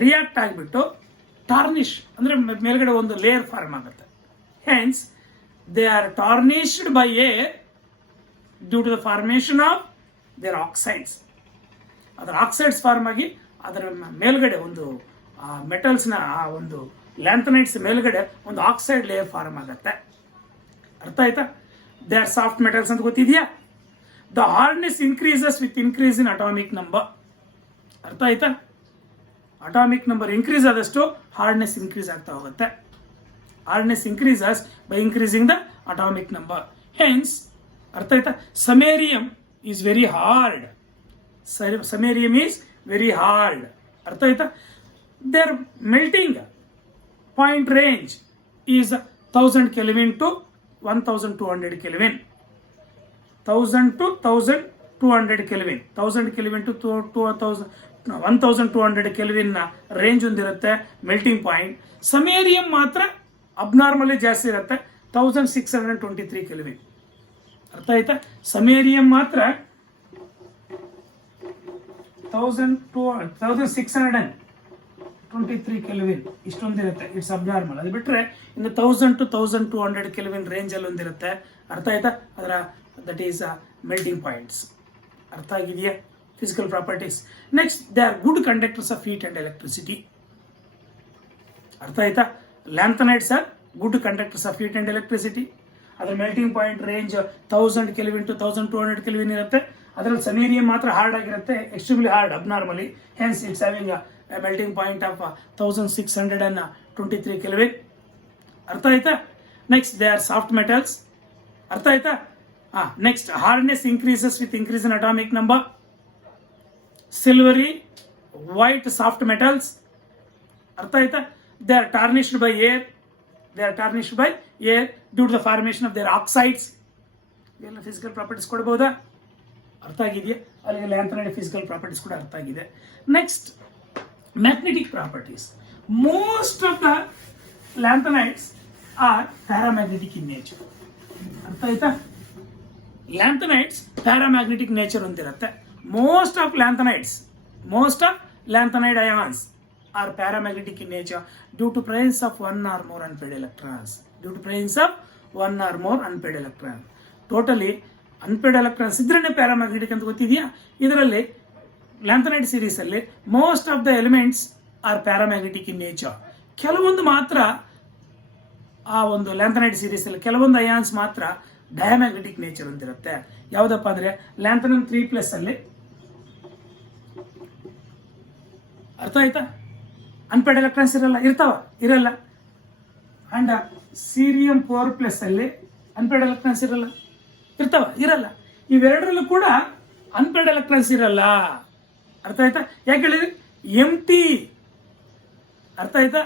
react ಆಗಿಬಿಟ್ಟು tarnish ಅಂದರೆ ಮೇಲ್ಗಡೆ ಒಂದು layer form ಆಗುತ್ತೆ. Hence they are tarnished by air due to the formation of their oxides. ಅದರ oxides form ಆಗಿ ಅದರ ಮೇಲ್ಗಡೆ ಒಂದು ಮೆಟಲ್ಸ್ನ ಆ ಒಂದು ಲ್ಯಾಂಥನೈಡ್ಸ್ ಮೇಲ್ಗಡೆ ಒಂದು ಆಕ್ಸೈಡ್ ಲೇಯರ್ ಫಾರ್ಮ್ ಆಗುತ್ತೆ. ಅರ್ಥ ಆಯ್ತಾ? ದೇ ಆರ್ ಸಾಫ್ಟ್ ಮೆಟಲ್ಸ್ ಅಂತ ಗೊತ್ತಿದೆಯಾ? The hardness increases with increase in atomic number. ಅರ್ಥ ಆಯ್ತಾ? ಅಟಾಮಿಕ್ ನಂಬರ್ ಇನ್ಕ್ರೀಸ್ ಆದಷ್ಟು ಹಾರ್ಡ್ನೆಸ್ ಇನ್ಕ್ರೀಸ್ ಆಗ್ತಾ ಹೋಗುತ್ತೆ. Hardness increases by increasing the atomic number. Hence ಅರ್ಥ ಆಯ್ತಾ? Samarium is very hard. Samarium is very hard. ಅರ್ಥ ಆಯ್ತಾ? their melting point range is 1000 Kelvin to 1200 Kelvin. 1000 to 1200 Kelvin. 1000 Kelvin to 1200 Kelvin ನ range ಹೊಂದಿರುತ್ತೆ melting point. Samarium ಮಾತ್ರ ಅಬ್ನಾರ್ಮಲಿ ಜಾಸ್ತಿ ಇರುತ್ತೆ, 1623 Kelvin. ಅರ್ಥ ಆಯ್ತಾ? ಸಮೇರಿಯಂ ಮಾತ್ರ 1623 Kelvin ಇಷ್ಟೊಂದಿರುತ್ತೆ. It's abnormal. ಅದು ಬಿಟ್ಟರೆ ಇನ್ನು 1000 to 1200 Kelvin ರೇಂಜಲ್ಲಿ ಒಂದಿರುತ್ತೆ. ಅರ್ಥ ಆಯ್ತಾ? ಅದರ ದಟ್ ಈಸ್ ಮೆಲ್ಟಿಂಗ್ ಪಾಯಿಂಟ್ಸ್. ಅರ್ಥ ಆಗಿದೆಯಾ? Physical properties. Next, they are good conductors of heat and electricity. ಅರ್ಥ ಆಯ್ತಾ? Lanthanides are good conductors of heat and electricity. ಅದರ melting point range 1000 Kelvin to 1200 Kelvin ಇರುತ್ತೆ. ಅದರಲ್ಲಿ ಸಮೀರಿಯಂ ಮಾತ್ರ ಹಾರ್ಡ್ ಆಗಿರುತ್ತೆ, extremely hard abnormally. Hence it's having a melting point of 1623 Kelvin. ಅರ್ಥ ಆಯ್ತಾ? Next, they are soft metals. ಅರ್ಥ ಆಯ್ತಾ? Next, hardness increases with increase in atomic number. Silvery white soft metals. ಅರ್ಥ ಆಯ್ತಾ? They are tarnished by air. They are tarnished by air due to the formation of their oxides. ಇದೆಲ್ಲ physical properties ಕೊಡ್ಬೋದಾ? ಅರ್ಥ ಆಗಿದೆಯಾ? ಅಲ್ಲಿಗೆ lanthanide physical properties ಕೂಡ ಅರ್ಥ ಆಗಿದೆ. Next, magnetic properties. Most of the lanthanides are paramagnetic in nature. ಅರ್ಥ ಆಯ್ತಾ? ಲ್ಯಾಂಥನೈಡ್ಸ್ ಪ್ಯಾರಾಮ್ಯಾಗ್ನೆಟಿಕ್ ನೇಚರ್ ಹೊಂದಿರುತ್ತೆ. Most of lanthanide ions are paramagnetic in nature due to presence of one or more unpaired electrons. Totally unpaired electrons ಇದ್ರೇ paramagnetic ಅಂತ ಗೊತ್ತಿದೆಯಾ? ಇದರಲ್ಲಿ lanthanide series ಅಲ್ಲಿ most of the elements are paramagnetic in nature. ಕೆಲವೊಂದು ಮಾತ್ರ ಆ ಒಂದು lanthanide series ಅಲ್ಲಿ ಕೆಲವೊಂದು ಅಯಾನ್ಸ್ ಮಾತ್ರ ಡಯಾಮ್ಯಾಗ್ನೆಟಿಕ್ ನೇಚರ್ ಹೊಂದಿರುತ್ತೆ. ಯಾವುದಪ್ಪ ಅಂದ್ರೆ ಲ್ಯಾಂಥನಮ್ 3+ ಅಲ್ಲಿ. ಅರ್ಥ ಆಯ್ತಾ? ಅನ್ಪೇರ್ಡ್ ಎಲೆಕ್ಟ್ರಾನ್ಸ್ ಇರಲ್ಲ. ಅಂಡ್ ಸೀರಿಯಂ 4+ ಅಲ್ಲಿ ಅನ್ಪೇರ್ಡ್ ಎಲೆಕ್ಟ್ರಾನ್ಸ್ ಇರಲ್ಲ. ಇವೆರಡರಲ್ಲೂ ಕೂಡ ಅನ್ಪೇರ್ಡ್ ಎಲೆಕ್ಟ್ರಾನ್ಸ್ ಇರಲ್ಲ. ಅರ್ಥ ಆಯ್ತಾ? ಯಾಕೆ ಹೇಳಿದ್ರಿ? ಎಂಟಿ. ಅರ್ಥ ಆಯ್ತಾ?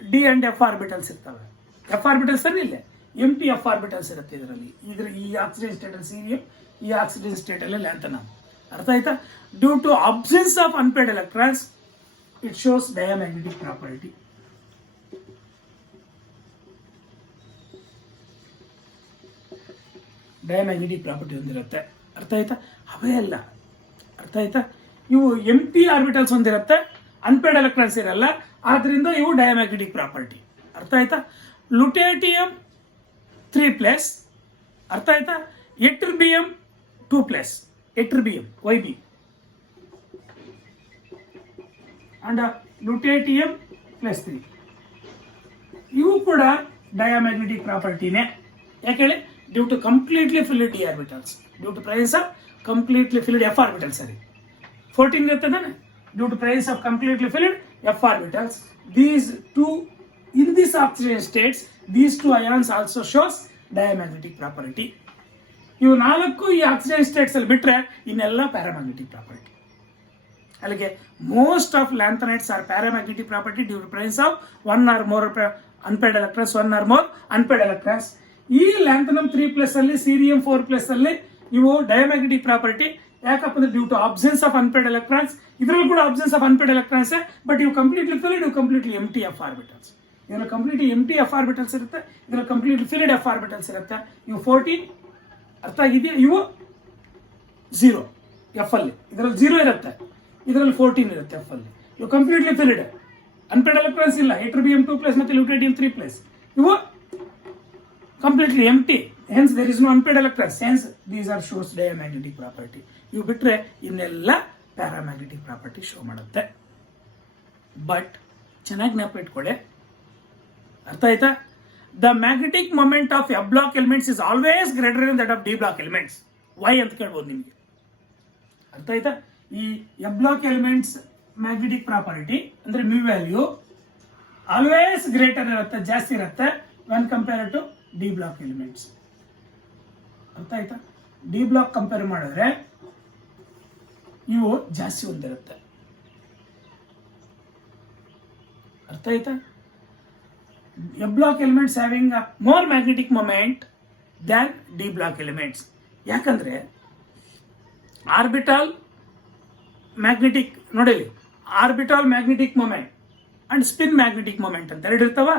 ಡಿ ಅಂಡ್ ಎಫ್ ಆರ್ಬಿಟಲ್ಸ್ ಇರ್ತವೆ. ಎಫ್ ಆರ್ಬಿಟಲ್ಸ್ ಅಲ್ಲಿ ಇಲ್ಲೇ ಎಂಟಿ ಎಫ್ ಆರ್ಬಿಟಲ್ಸ್ ಇರುತ್ತೆ ಇದರಲ್ಲಿ. ಈ ಆಕ್ಸಿಡೆಂಟ್ ಸ್ಟೇಟ್ ಅಲ್ಲಿ ಸೀರಿಯಂ, ಈ ಆಕ್ಸಿಡೆಂಟ್ ಸ್ಟೇಟ್ ಅಲ್ಲಿ ಲ್ಯಾಂಥನಮ್. ಅರ್ಥ ಆಯ್ತಾ? Due to absence of unpaired electrons it shows diamagnetic property. Diamagnetic property ಹೊಂದಿರುತ್ತೆ. ಅರ್ಥ ಆಯ್ತಾ? ಅವೇ ಅಲ್ಲ. ಅರ್ಥ ಆಯ್ತಾ? ಇವು ಎಂಟಿ ಆರ್ಬಿಟಲ್ಸ್ ಹೊಂದಿರುತ್ತೆ, ಅನ್ಪೇರ್ಡ್ ಎಲೆಕ್ಟ್ರಾನ್ಸ್ ಇರಲ್ಲ. ಆದ್ರಿಂದ ಇವು ಡಯಾಮ್ಯಾಗ್ನೆಟಿಕ್ ಪ್ರಾಪರ್ಟಿ. ಅರ್ಥ ಆಯ್ತಾ? ಲುಟೇಟಿಯಂ 3+, ಅರ್ಥ ಆಯ್ತಾ? ಎಟ್ರಿಬಿಯಂ 2+, ytterbium YB and lutetium +3 ಇವು ಕೂಡ ಡಯಾಮ್ಯಾಗ್ನೆಟಿಕ್ ಪ್ರಾಪರ್ಟಿನೇ. ಯಾಕೆ ಹೇಳಿ? Due to completely filled d orbitals, due to presence of completely filled f orbitals. ಸರಿ, 14 ಇರುತ್ತೆ ತಾನೆ, due to presence of completely filled f orbitals. These two, in this oxygen states, these two ions also shows diamagnetic property. ಇವು 4 ಈ oxygen States ಅಲ್ಲಿ ಬಿಟ್ರೆ ಇನ್ನೆಲ್ಲ paramagnetic property. ಅಲ್ಲಿಗೆ most of lanthanides are paramagnetic property due to presence of 1 or more unpaired electrons, 1 or more unpaired electrons. ಈ lanthanum 3+ ಅಲ್ಲಿ, serum 4+ ಅಲ್ಲಿ ಇವು ಡಯಾಮ್ಯಾಗ್ನೆಟಿಕ್ ಪ್ರಾಪರ್ಟಿ. ಯಾಕಪ್ಪ ಅಂದ್ರೆ due to absence of unpaired electrons. ಇದರಲ್ಲಿ ಕೂಡ absence of unpaired electrons, but ಇವು completely filled, ಇವು ಕಂಪ್ಲೀಟ್ಲಿ ಎಂಟಿ ಎಫ್ ಆರ್ಬಿಟಲ್ಸ್. ಇದರಲ್ಲಿ ಕಂಪ್ಲೀಟ್ಲಿ ಎಂಟಿ ಎಫ್ ಆರ್ಬಿಟಲ್ಸ್ ಇರುತ್ತೆ, ಇದರಲ್ಲಿ ಕಂಪ್ಲೀಟ್ಲಿ ಫಿಲ್ಡ್ ಎಫ್ ಆರ್ಬಿಟಲ್ಸ್ ಇರುತ್ತೆ. ಇವು 14 ಅರ್ಥ ಆಗಿದೆಯಾ? ಇವು 0 ಎಫ್ ಅಲ್ಲಿ, ಇದರಲ್ಲಿ 0 ಇರುತ್ತೆ, ಇದರಲ್ಲಿ 14 ಇರುತ್ತೆ ಎಫ್ ಅಲ್ಲಿ. ಇವು ಕಂಪ್ಲೀಟ್ಲಿ ಫಿಲ್ಡ್, ಅನ್ಪೇರ್ಡ್ ಎಲೆಕ್ಟ್ರಾನ್ಸ್ ಇಲ್ಲ. ytterbium 2+ ಮತ್ತು lutetium 3+. ಇವು ಕಂಪ್ಲೀಟ್ಲಿ ಎಂಟಿ, hence there is no unpaired electrons, hence these are shows diamagnetic property. ಇವು ಬಿಟ್ರೆ ಇನ್ನೆಲ್ಲ ಪ್ಯಾರಾಮ್ಯಾಗ್ನೆಟಿಕ್ ಪ್ರಾಪರ್ಟಿ ಶೋ ಮಾಡುತ್ತೆ. ಬಟ್ ಚೆನ್ನಾಗಿ ನೆನಪಿಟ್ಕೊಳ್ಳಿ, ಅರ್ಥ ಆಯ್ತಾ? The magnetic moment of F block elements is always greater than that of D block elements. Why ಅಂತ ಕೇಳ್ಬೋದು ನಿಮಗೆ, ಅರ್ಥ ಆಯ್ತಾ? ಈ F block elements magnetic property ಅಂದ್ರೆ ಮ್ಯೂ ವ್ಯಾಲ್ಯೂ ಆಲ್ವೇಸ್ ಗ್ರೇಟರ್ ಇರುತ್ತೆ, ಜಾಸ್ತಿ ಇರುತ್ತೆ when compare to D block elements. ಅರ್ಥ ಆಯ್ತಾ? ಡಿ ಬ್ಲಾಕ್ ಕಂಪೇರ್ ಮಾಡಿದ್ರೆ ಇವು ಜಾಸ್ತಿ ಹೊಂದಿರುತ್ತೆ. ಅರ್ಥ ಆಯ್ತಾ? F block elements having more magnetic moment than D block elements. ಯಾಕಂದ್ರೆ ಆರ್ಬಿಟಲ್ ಮ್ಯಾಗ್ನೆಟಿಕ್, ನೋಡಿಲಿ, orbital magnetic moment and spin magnetic moment ಅಂತ ಎರಡು ಇರ್ತಾವ.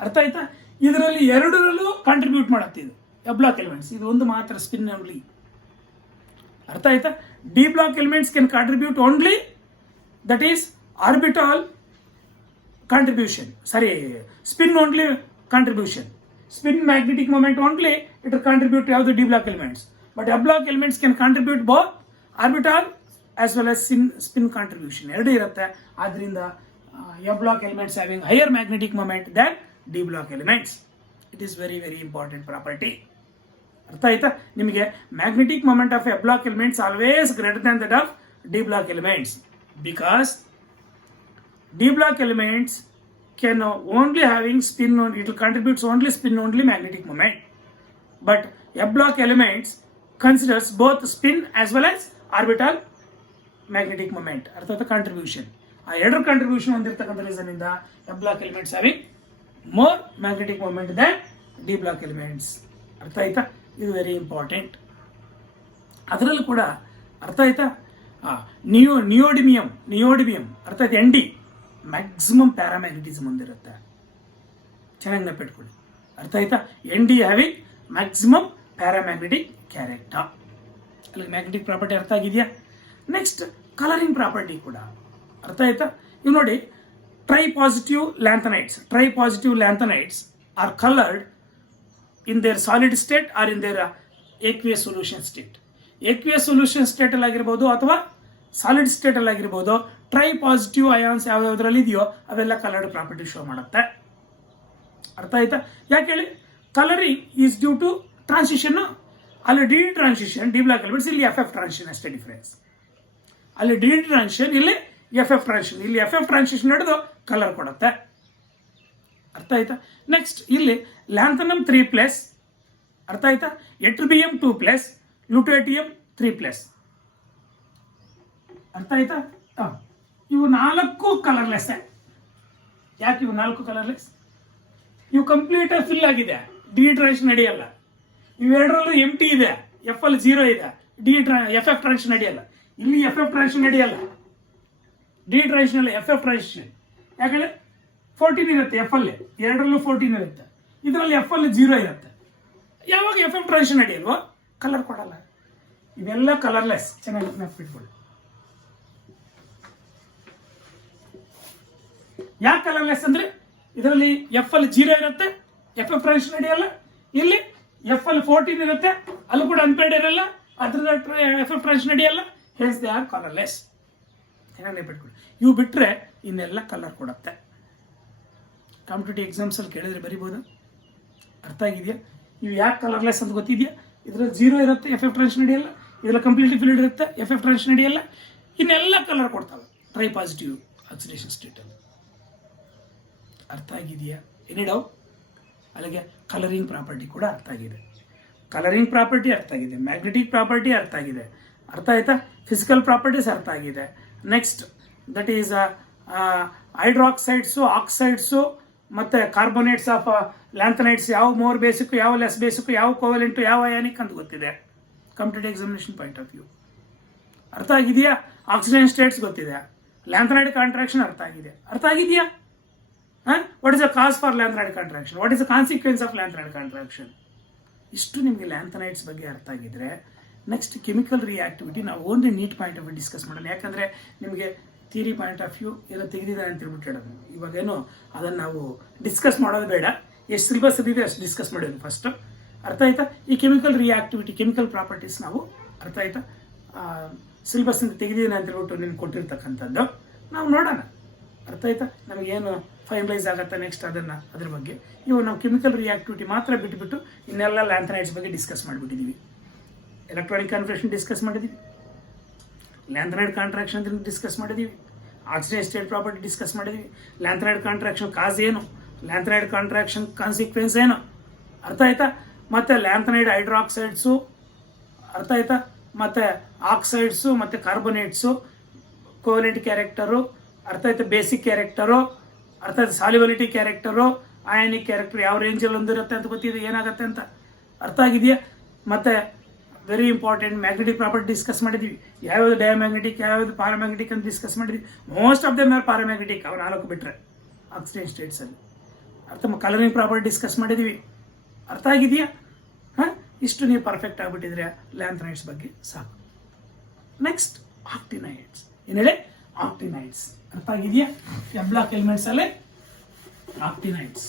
ಅರ್ಥ ಆಯ್ತಾ? ಇದರಲ್ಲಿ ಎರಡರಲ್ಲೂ ಕಾಂಟ್ರಿಬ್ಯೂಟ್ ಮಾಡುತ್ತೆ ಇದು ಎಫ್ ಬ್ಲಾಕ್ ಎಲಿಮೆಂಟ್ಸ್. ಇದು ಒಂದು ಮಾತ್ರ ಸ್ಪಿನ್ ಓನ್ಲಿ. ಅರ್ಥ ಆಯ್ತಾ? D block elements can contribute only, that is orbital contribution, sorry, spin only contribution. Spin magnetic moment only it contribute ಯಾವುದು D block elements. But F block elements can contribute both orbital as well as spin contribution, ಎರಡೂ ಇರುತ್ತೆ. ಆದ್ರಿಂದ F block elements having higher magnetic moment than D block elements. It is very very important property. ಅರ್ಥ ಆಯ್ತಾ ನಿಮಗೆ? Magnetic moment of F block elements always greater than that of D block elements, because D block elements can only having spin, it contributes only spin only magnetic moment. But F block elements considers both spin as well as orbital magnetic moment. ಅರ್ಥಾತ್ contribution. ಆ ಎರಡರ contribution ಹೊಂದಿರತಕ್ಕಂಥ reason ಇಂದ F block elements having more magnetic moment than D block elements. ಅರ್ಥ ಆಯ್ತಾ? ಇದು very important. ಅದರಲ್ಲೂ ಕೂಡ ಅರ್ಥ ಆಯ್ತಾ? ನಿಯೋಡಿಮಿಯಂ ಅರ್ಥ ಆಯ್ತು, ND ಮ್ಯಾಕ್ಸಿಮಮ್ ಪ್ಯಾರಾಮ್ಯಾಗ್ನೆಟಿಸಮ್ ಹೊಂದಿರುತ್ತೆ. ಚೆನ್ನಾಗಿ ನೆನಪಿಟ್ಕೊಳ್ಳಿ. ಅರ್ಥ ಆಯ್ತಾ? ND having maximum paramagnetic character. ಅಲ್ಲಿ ಮ್ಯಾಗ್ನೆಟಿಕ್ ಪ್ರಾಪರ್ಟಿ ಅರ್ಥ ಆಗಿದೆಯಾ? ನೆಕ್ಸ್ಟ್ ಕಲರಿಂಗ್ ಪ್ರಾಪರ್ಟಿ ಕೂಡ ಅರ್ಥ ಆಯ್ತಾ? ಇವು ನೋಡಿ, tri positive lanthanides are coloured in their solid state or in their aqueous solution state. aqueous solution state ಅಲ್ಲಿ ಆಗಿರ್ಬೋದು ಅಥವಾ ಸಾಲಿಡ್ ಸ್ಟೇಟ್ ಅಲ್ಲಿ ಆಗಿರ್ಬೋದು, ಟ್ರೈ ಪಾಸಿಟಿವ್ ಅಯಾನ್ಸ್ ಯಾವ್ಯಾವ್ದ್ರಲ್ಲಿ ಇದೆಯೋ ಅವೆಲ್ಲ ಕಲರ್ಡ್ ಪ್ರಾಪರ್ಟಿ ಶೋ ಮಾಡುತ್ತೆ. ಅರ್ಥ ಆಯ್ತಾ? ಯಾಕೆ ಹೇಳಿ? Colouring is due to transition. ಅಲ್ಲಿ D transition, D block elements, ಇಲ್ಲಿ FF ಟ್ರಾನ್ಸಿಷನ್ ಅಷ್ಟೇ ಡಿಫರೆನ್ಸ್. ಅಲ್ಲಿ ಡಿ ಟ್ರಾನ್ಸಿಷನ್, ಇಲ್ಲಿ FF ಟ್ರಾನ್ಸಿಷನ್. ಇಲ್ಲಿ FF ಟ್ರಾನ್ಸಿಷನ್ ನಡೆದು ಕಲರ್ ಕೊಡುತ್ತೆ. ಅರ್ಥ ಆಯ್ತಾ? ನೆಕ್ಸ್ಟ್ ಇಲ್ಲಿ ಲ್ಯಾಂಥನಮ್ 3+, ಅರ್ಥ ಆಯ್ತಾ? ytterbium 2+, lutetium 3+. ಅರ್ಥ ಆಯ್ತಾ? ಇವು 4 ಕಲರ್ಲೆಸ್. ಯಾಕೆ ಇವು 4 ಕಲರ್ಲೆಸ್? ಇವು ಕಂಪ್ಲೀಟ್ ಫಿಲ್ ಆಗಿದೆ, ಡಿ ಟ್ರಾನ್ಸಿಷನ್ ನಡೆಯಲ್ಲ. ಇವೆರಡರಲ್ಲೂ ಎಂಟಿ ಇದೆ, ಎಫ್ ಅಲ್ಲಿ 0 ಇದೆ, FF ಟ್ರಾನ್ಸಿಷನ್ ನಡೆಯಲ್ಲ. ಇಲ್ಲಿ FF ಟ್ರಾನ್ಸಿಷನ್ ನಡೆಯಲ್ಲ, ಡಿ ಟ್ರಾನ್ಸಿಷನ್ ಅಲ್ಲ, FF ಟ್ರಾನ್ಸಿಷನ್. ಯಾಕಂದ್ರೆ 14 ಇರುತ್ತೆ ಎಫ್ ಅಲ್ಲಿ, ಎರಡರಲ್ಲೂ 14 ಇರುತ್ತೆ. ಇದರಲ್ಲಿ ಎಫ್ ಅಲ್ಲಿ 0 ಇರುತ್ತೆ. ಯಾವಾಗ FF ಟ್ರಾನ್ಸಿಷನ್ ನಡೆಯಲ್ವೋ ಕಲರ್ ಕೊಡಲ್ಲ. ಇವೆಲ್ಲ ಕಲರ್ಲೆಸ್. ಚೆನ್ನಾಗಿ ನೆನಪಿಟ್ಕೊಳ್ಳಿ. ಯಾಕೆ ಕಲರ್ಲೆಸ್ ಅಂದ್ರೆ ಇದರಲ್ಲಿ ಎಫ್ ಅಲ್ಲಿ 0 ಇರುತ್ತೆ, FF ಟ್ರಾನ್ಸಿಷನ್ ನಡೆಯಲ್ಲ. ಇಲ್ಲಿ ಎಫ್ ಅಲ್ಲಿ 14 ಇರುತ್ತೆ, ಅಲ್ಲೂ ಕೂಡ ಅನ್ಪೇರ್ಡ್ ಇರಲ್ಲ, ಅದ್ರ ಎಫ್ ಟ್ರಾನ್ಸ್ ನಡೆಯಲ್ಲ, ಹೆನ್ಸ್ ದೇ ಆರ್ ಕಲರ್ಲೆಸ್. ನೆನಪಿಟ್ಕೊಳ್ಳಿ. ಇವು ಬಿಟ್ಟರೆ ಇನ್ನೆಲ್ಲ ಕಲರ್ ಕೊಡುತ್ತೆ. ಕಾಂಪಿಟೇಟಿವ್ ಎಕ್ಸಾಮ್ಸಲ್ಲಿ ಕೇಳಿದ್ರೆ ಬರಿಬೋದು. ಅರ್ಥ ಆಗಿದೆಯಾ? ಇವು ಯಾಕೆ ಕಲರ್ಲೆಸ್ ಅಂತ ಗೊತ್ತಿದೆಯಾ? ಇದ್ರಲ್ಲಿ 0 ಇರುತ್ತೆ, ಎಫ್ ಟ್ರಾನ್ಸ್ ನಡೆಯಲ್ಲ. ಇದರಲ್ಲಿ ಕಂಪ್ಲೀಟ್ಲಿ ಫಿಲ್ಡ್ ಇರುತ್ತೆ, ಎಫ್ ಟ್ರಾನ್ಸ್ ನಡೆಯಲ್ಲ. ಇನ್ನೆಲ್ಲ ಕಲರ್ ಕೊಡ್ತಾವೆ ಟ್ರೈ ಪಾಸಿಟಿವ್ ಆಕ್ಸಿಡೇಷನ್ ಸ್ಟೇಟಲ್ಲಿ. ಅರ್ಥ ಆಗಿದೆಯಾ? Any doubt? ಅಲ್ಲಿಗೆ ಕಲರಿಂಗ್ ಪ್ರಾಪರ್ಟಿ ಕೂಡ ಅರ್ಥ ಆಗಿದೆ. ಕಲರಿಂಗ್ ಪ್ರಾಪರ್ಟಿ ಅರ್ಥ ಆಗಿದೆ, ಮ್ಯಾಗ್ನೆಟಿಕ್ ಪ್ರಾಪರ್ಟಿ ಅರ್ಥ ಆಗಿದೆ, ಅರ್ಥ ಆಯ್ತಾ? ಫಿಸಿಕಲ್ ಪ್ರಾಪರ್ಟೀಸ್ ಅರ್ಥ ಆಗಿದೆ. ನೆಕ್ಸ್ಟ್ ದಟ್ ಈಸ್ ಹೈಡ್ರಾಕ್ಸೈಡ್ಸು, ಆಕ್ಸೈಡ್ಸು ಮತ್ತು ಕಾರ್ಬೋನೇಟ್ಸ್ ಆಫ್ ಲ್ಯಾಂಥನೈಟ್ಸ್ ಯಾವ ಮೋರ್ ಬೇಸಿಕ್, ಯಾವ ಲೆಸ್ ಬೇಸಿಕ್, ಯಾವ ಕೋವೆಲೆಂಟು, ಯಾವ ಅಯಾನಿಕ್ ಅಂತ ಗೊತ್ತಿದೆ competitive examination point of view. ಅರ್ಥ ಆಗಿದೆಯಾ? ಆಕ್ಸಿಜನ್ ಸ್ಟೇಟ್ಸ್ ಗೊತ್ತಿದೆ, ಲ್ಯಾಂಥನೈಡ್ ಕಾಂಟ್ರಾಕ್ಷನ್ ಅರ್ಥ ಆಗಿದೆ. ಅರ್ಥ ಆಗಿದೆಯಾ? What is the cause for lanthanide contraction, what is the consequence of lanthanide contraction. ಇಷ್ಟು ನಿಮಗೆ ಲ್ಯಾಂಥನೈಡ್ಸ್ ಬಗ್ಗೆ ಅರ್ಥ ಆಗಿದ್ರೆ ನೆಕ್ಸ್ಟ್ ಕೆಮಿಕಲ್ ರಿಯಾಕ್ಟಿವಿಟಿ ನಾವು only neat point of view discuss ಮಾಡೋಣ. ಯಾಕಂದರೆ ನಿಮಗೆ ಥಿಯರಿ ಪಾಯಿಂಟ್ ಆಫ್ ವ್ಯೂ ಎಲ್ಲ ತೆಗೆದಿದ್ದಾರೆ ಅಂತ ಹೇಳ್ಬಿಟ್ಟು ಹೇಳೋದು. ಇವಾಗೇನು ಅದನ್ನು ನಾವು ಡಿಸ್ಕಸ್ ಮಾಡೋದು ಬೇಡ, ಎಷ್ಟು ಸಿಲೆಬಸ್ ಇದೆ ಅಷ್ಟು ಡಿಸ್ಕಸ್ ಮಾಡೋದು ಫಸ್ಟು. ಅರ್ಥ ಆಯ್ತಾ? ಈ ಕೆಮಿಕಲ್ ರಿಯಾಕ್ಟಿವಿಟಿ, ಕೆಮಿಕಲ್ ಪ್ರಾಪರ್ಟೀಸ್ ನಾವು ಅರ್ಥ ಆಯ್ತಾ ಸಿಲೆಬಸ್ಸಿಂದ ತೆಗೆದಿದ್ದೀನಿ ಅಂತ ಹೇಳ್ಬಿಟ್ಟು ನಿಮ್ಗೆ ಕೊಟ್ಟಿರ್ತಕ್ಕಂಥದ್ದು ನಾವು ನೋಡೋಣ. ಅರ್ಥ ಆಯ್ತಾ? ನಮಗೇನು ಫೈನಲೈಸ್ ಆಗುತ್ತೆ ನೆಕ್ಸ್ಟ್ ಅದ್ರ ಬಗ್ಗೆ. ಇವು ನಾವು ಕೆಮಿಕಲ್ ರಿಯಾಕ್ಟಿವಿಟಿ ಮಾತ್ರ ಬಿಟ್ಬಿಟ್ಟು ಇನ್ನೆಲ್ಲ ಲ್ಯಾಂಥನೈಡ್ಸ್ ಬಗ್ಗೆ ಡಿಸ್ಕಸ್ ಮಾಡಿಬಿಟ್ಟಿದ್ದೀವಿ. ಎಲೆಕ್ಟ್ರಾನಿಕ್ ಕಾನ್ಫಿಗರೇಷನ್ ಡಿಸ್ಕಸ್ ಮಾಡಿದ್ದೀವಿ, ಲ್ಯಾಂಥನೈಡ್ ಕಾಂಟ್ರಾಕ್ಷನ್ ಡಿಸ್ಕಸ್ ಮಾಡಿದ್ದೀವಿ, ಆಕ್ಸಿಜನ್ ಸ್ಟೇಟ್ ಪ್ರಾಪರ್ಟಿ ಡಿಸ್ಕಸ್ ಮಾಡಿದ್ದೀವಿ, ಲ್ಯಾಂಥನೈಡ್ ಕಾಂಟ್ರಾಕ್ಷನ್ ಕಾಸ್ ಏನು, ಲ್ಯಾಂಥನೈಡ್ ಕಾಂಟ್ರಾಕ್ಷನ್ ಕಾನ್ಸಿಕ್ವೆನ್ಸ್ ಏನು, ಅರ್ಥ ಆಯ್ತಾ? ಮತ್ತು ಲ್ಯಾಂಥನೈಡ್ ಹೈಡ್ರಾಕ್ಸೈಡ್ಸು, ಅರ್ಥ ಆಯ್ತಾ? ಮತ್ತು ಆಕ್ಸೈಡ್ಸು ಮತ್ತು ಕಾರ್ಬೋನೇಟ್ಸು, ಕೋವೆಲೆಂಟ್ ಕ್ಯಾರೆಕ್ಟರು, ಅರ್ಥ ಆಯ್ತಾ? ಬೇಸಿಕ್ ಕ್ಯಾರೆಕ್ಟರು, ಅರ್ಥ ಆಯ್ತು? ಸಾಲ್ಯುಬಲಿಟಿ ಕ್ಯಾರೆಕ್ಟರು, ಅಯಾನಿಕ್ ಕ್ಯಾರೆಕ್ಟರ್ ಯಾವ ರೇಂಜಲ್ಲಿ ಹೊಂದಿರುತ್ತೆ ಅಂತ ಗೊತ್ತಿದೆ, ಏನಾಗುತ್ತೆ ಅಂತ ಅರ್ಥ ಆಗಿದೆಯಾ? ಮತ್ತು very important magnetic property discuss ಮಾಡಿದ್ದೀವಿ. ಯಾವ್ಯಾವುದು ಡಯಾಮ್ಯಾಗ್ನೆಟಿಕ್, ಯಾವ್ಯಾವುದು ಪ್ಯಾರಾಮ್ಯಾಗ್ನೆಟಿಕ್ ಅಂತ ಡಿಸ್ಕಸ್ ಮಾಡಿದ್ವಿ. Most of them are paramagnetic, ಅವು 4 ಬಿಟ್ಟರೆ ಆಕ್ಸಿಜನ್ ಸ್ಟೇಟ್ಸಲ್ಲಿ. ಅರ್ಥ ಕಲರಿಂಗ್ ಪ್ರಾಪರ್ಟಿ ಡಿಸ್ಕಸ್ ಮಾಡಿದ್ದೀವಿ. ಅರ್ಥ ಆಗಿದೆಯಾ? ಇಷ್ಟು ನೀವು ಪರ್ಫೆಕ್ಟ್ ಆಗಿಬಿಟ್ಟಿದ್ರೆ ಲ್ಯಾಂಥನೈಡ್ಸ್ ಬಗ್ಗೆ ಸಾಕು. ನೆಕ್ಸ್ಟ್ ಆಕ್ಟಿನೈಡ್ಸ್. ಏನು ಹೇಳಿ? ಆಕ್ಟಿನೈಡ್ಸ್. ಅರ್ಥ ಆಗಿದೆಯಾ? ಎಫ್ ಬ್ಲಾಕ್ ಎಲಿಮೆಂಟ್ಸ್ ಅಲ್ಲೇ ಆಕ್ಟಿನೈಡ್ಸ್.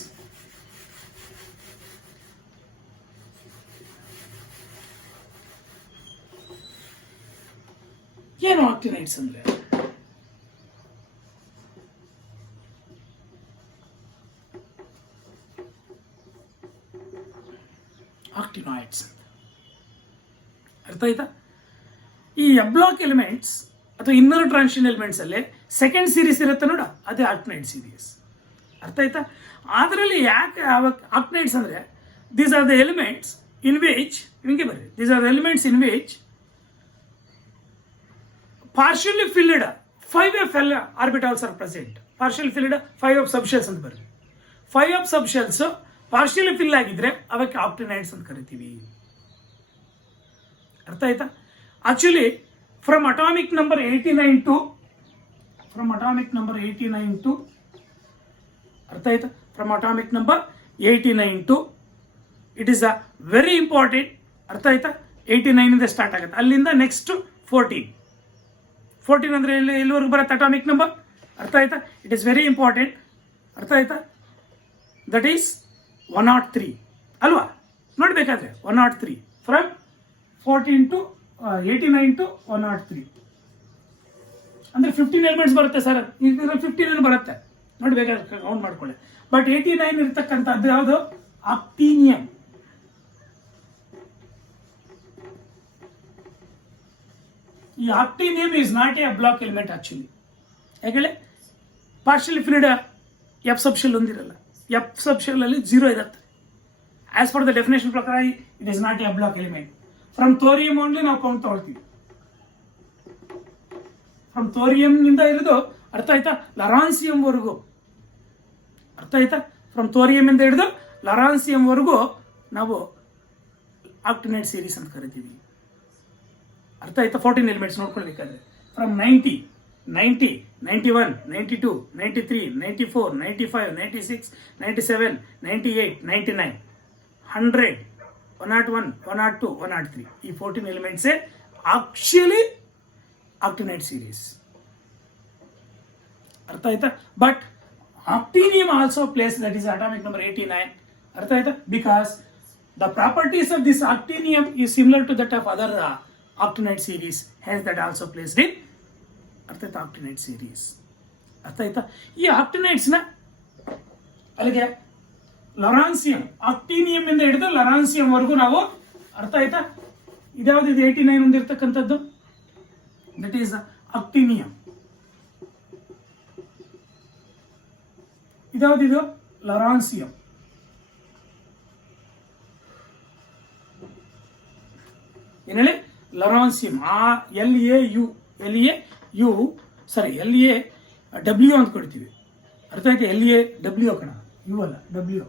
ಏನು ಆಕ್ಟಿನೈಡ್ಸ್ ಅಂದ್ರೆ? ಆಕ್ಟಿನಾಯ್ಡ್ಸ್ ಅರ್ಥ ಆಯ್ತಾ? ಈ ಎಫ್ ಬ್ಲಾಕ್ ಎಲಿಮೆಂಟ್ಸ್ ಅಥವಾ ಇನ್ನರ್ ಟ್ರಾನ್ಸಿಷನ್ ಎಲಿಮೆಂಟ್ಸ್ ಅಲ್ಲಿ ಸೆಕೆಂಡ್ ಸೀರೀಸ್ ಇರುತ್ತೆ ನೋಡ, ಅದೇ ಆಕ್ಟಿನೈಡ್ ಸೀರೀಸ್. ಅರ್ಥ ಆಯ್ತಾ? ಅದರಲ್ಲಿ ಯಾಕೆ ಆಕ್ಟಿನೈಡ್ಸ್ ಅಂದ್ರೆ these are the elements in which, ಹಿಂಗೆ ಬರ್ರಿ, these are the elements in which partially filled 5f orbitals are present. Partially filled 5f subshells ಅಂತ ಬರ್ರಿ. 5f subshells partially fill ಆಗಿದ್ರೆ ಅವಕ್ಕೆ ಆಕ್ಟಿನೈಡ್ಸ್ ಅಂತ ಕರಿತೀವಿ. ಅರ್ಥ ಆಯ್ತಾ? Actually from atomic number 89 to ಅರ್ಥ ಆಯ್ತಾ? From atomic number 89 to it is a very important. ಅರ್ಥ ಆಯ್ತಾ? 89 ಇಂದ ಸ್ಟಾರ್ಟ್ ಆಗುತ್ತೆ, ಅಲ್ಲಿಂದ ನೆಕ್ಸ್ಟ್ 14 ಅಂದ್ರೆ ಎಲ್ಲಿವರೆಗೂ ಬರುತ್ತೆ ಅಟಾಮಿಕ್ ನಂಬರ್. ಅರ್ಥ ಆಯ್ತಾ? It is very important. ಅರ್ಥ ಆಯ್ತಾ? ದಟ್ ಈಸ್ 103 ಅಲ್ವಾ? ನೋಡ್ಬೇಕಾದ್ರೆ 103 ಫ್ರಮ್ 14 to 89 to 103 ಅಂದ್ರೆ 15 ಎಲಿಮೆಂಟ್ಸ್ ಬರುತ್ತೆ ಸರ್. ಈಗ 15 ಬರುತ್ತೆ, ನೋಡ್ಬೇಕಾದ್ರೆ ಕೌಂಟ್ ಮಾಡ್ಕೊಳ್ಳಿ. ಬಟ್ 89 ಇರ್ತಕ್ಕಂಥದ್ದು ಯಾವುದು? ಆಕ್ಟೀನಿಯಂ. ಈ actinium is not a block element actually. ಯಾಕೆ? ಪಾರ್ಷಿಯಲಿ ಫಿಲ್ಡ್ ಎಫ್ ಸಬ್ಶೆಲ್ ಹೊಂದಿರಲ್ಲ. ಎಫ್ ಸಬ್ಶೆಲ್ ಅಲ್ಲಿ 0 ಇರುತ್ತೆ. ಆಸ್ ಫಾರ್ ದ ಡೆಫಿನೇಷನ್ ಪ್ರಕಾರ it is not a block element. From thorium only ನಾವು ಕೌಂಟ್ ತಗೊಳ್ತೀವಿ. ಫ್ರಮ್ ಥೋರಿಯಂ ನಿಂದ ಹಿಡಿದು ಅರ್ಥ ಆಯ್ತಾ ಲರಾನ್ಸಿಯಂ ವರೆಗೂ. ಅರ್ಥ ಆಯ್ತಾ? ಫ್ರಮ್ ಥೋರಿಯಂ ಇಂದ ಹಿಡಿದು ಲರಾನ್ಸಿಯಂ ವರೆಗೂ ನಾವು ಆಕ್ಟಿನೈಡ್ ಸೀರೀಸ್ ಅಂತ ಕರಿತೀವಿ. ಅರ್ಥ ಆಯ್ತಾ? 14 ಎಲಿಮೆಂಟ್ಸ್ ನೋಡ್ಕೊಳ್ಬೇಕಾದ್ರೆ ಫ್ರಮ್ 90, 91, 92, 93, 94, 95, 96, 97, 98, 99, 100, 101, 102, 103 ಈ 14 ಎಲಿಮೆಂಟ್ಸೇ ಆಕ್ಚುಲಿ ಆಕ್ಟಿನೈಡ್ ಸೀರೀಸ್. ಅರ್ಥ ಆಯ್ತಾ? But actinium also place that is atomic number 89. ಅರ್ಥ ಆಯ್ತಾ? Because the properties of this actinium is similar to that of other actinide series has that also placed ಇನ್ ಅರ್ಥ ಆಯ್ತಾ actinide series. ಅರ್ಥ ಆಯ್ತಾ? ಈ ಆಕ್ಟಿನೈಡ್ಸ್ನ ಅಲ್ಲಿಗೆ ಲರಾನ್ಸಿಯಂ, ಆಕ್ಟೀನಿಯಂ ಇಂದ ಹಿಡಿದು ಲರಾನ್ಸಿಯಂ ವರೆಗೂ ನಾವು ಅರ್ಥ ಆಯ್ತಾ ಇದ್ಯಾವುದು ಇದು 89 ಹೊಂದಿರತಕ್ಕಂಥದ್ದು, ದಟ್ ಈಸ್ ಆಕ್ಟೀನಿಯಂ. ಇದ್ಯಾವುದಿದು ಲರಾನ್ಸಿಯಂ. ಏನ್ ಹೇಳಿ ಲರಾನ್ಸಿಯಂ. LAW ಅಂತ ಕೊಡ್ತೀವಿ. ಅರ್ಥ ಆಯ್ತಾ? LAW ಕಣ, ಯು ಅಲ್ಲ W.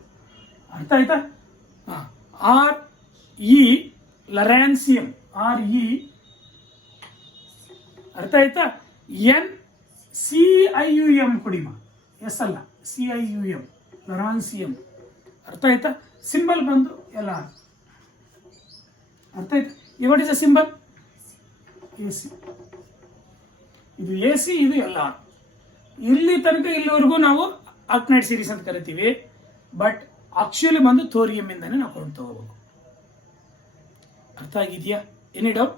ಅರ್ಥ ಆಯ್ತಾ? RE ಲರಾನ್ಸಿಯಂ, RE. ಅರ್ಥ ಆಯ್ತಾ? NCIUM ಕುಡಿಮ, ಎಸ್ ಅಲ್ಲ, CIUM ಲರಾನ್ಸಿಯಂ. ಅರ್ಥ ಆಯ್ತಾ? ಸಿಂಬಲ್ ಬಂದು LR. ಅರ್ಥ ಆಯ್ತಾ? What is a symbol? AC. ಇದು AC, ಇದು LR. ಇಲ್ಲಿ ತನಕ ಇಲ್ಲಿವರೆಗೂ ನಾವು ಆಕ್ಟಿನೈಡ್ ಸೀರೀಸ್ ಅಂತ ಕರಿತೀವಿ. ಬಟ್ ಆಕ್ಚುಲಿ ಬಂದು ಥೋರಿಯಂ ಇಂದಾನೆ ನಾವು ಕೊಂಡು ತಗೋಬೇಕು. ಅರ್ಥ ಆಗಿದೆಯಾ? Any doubt?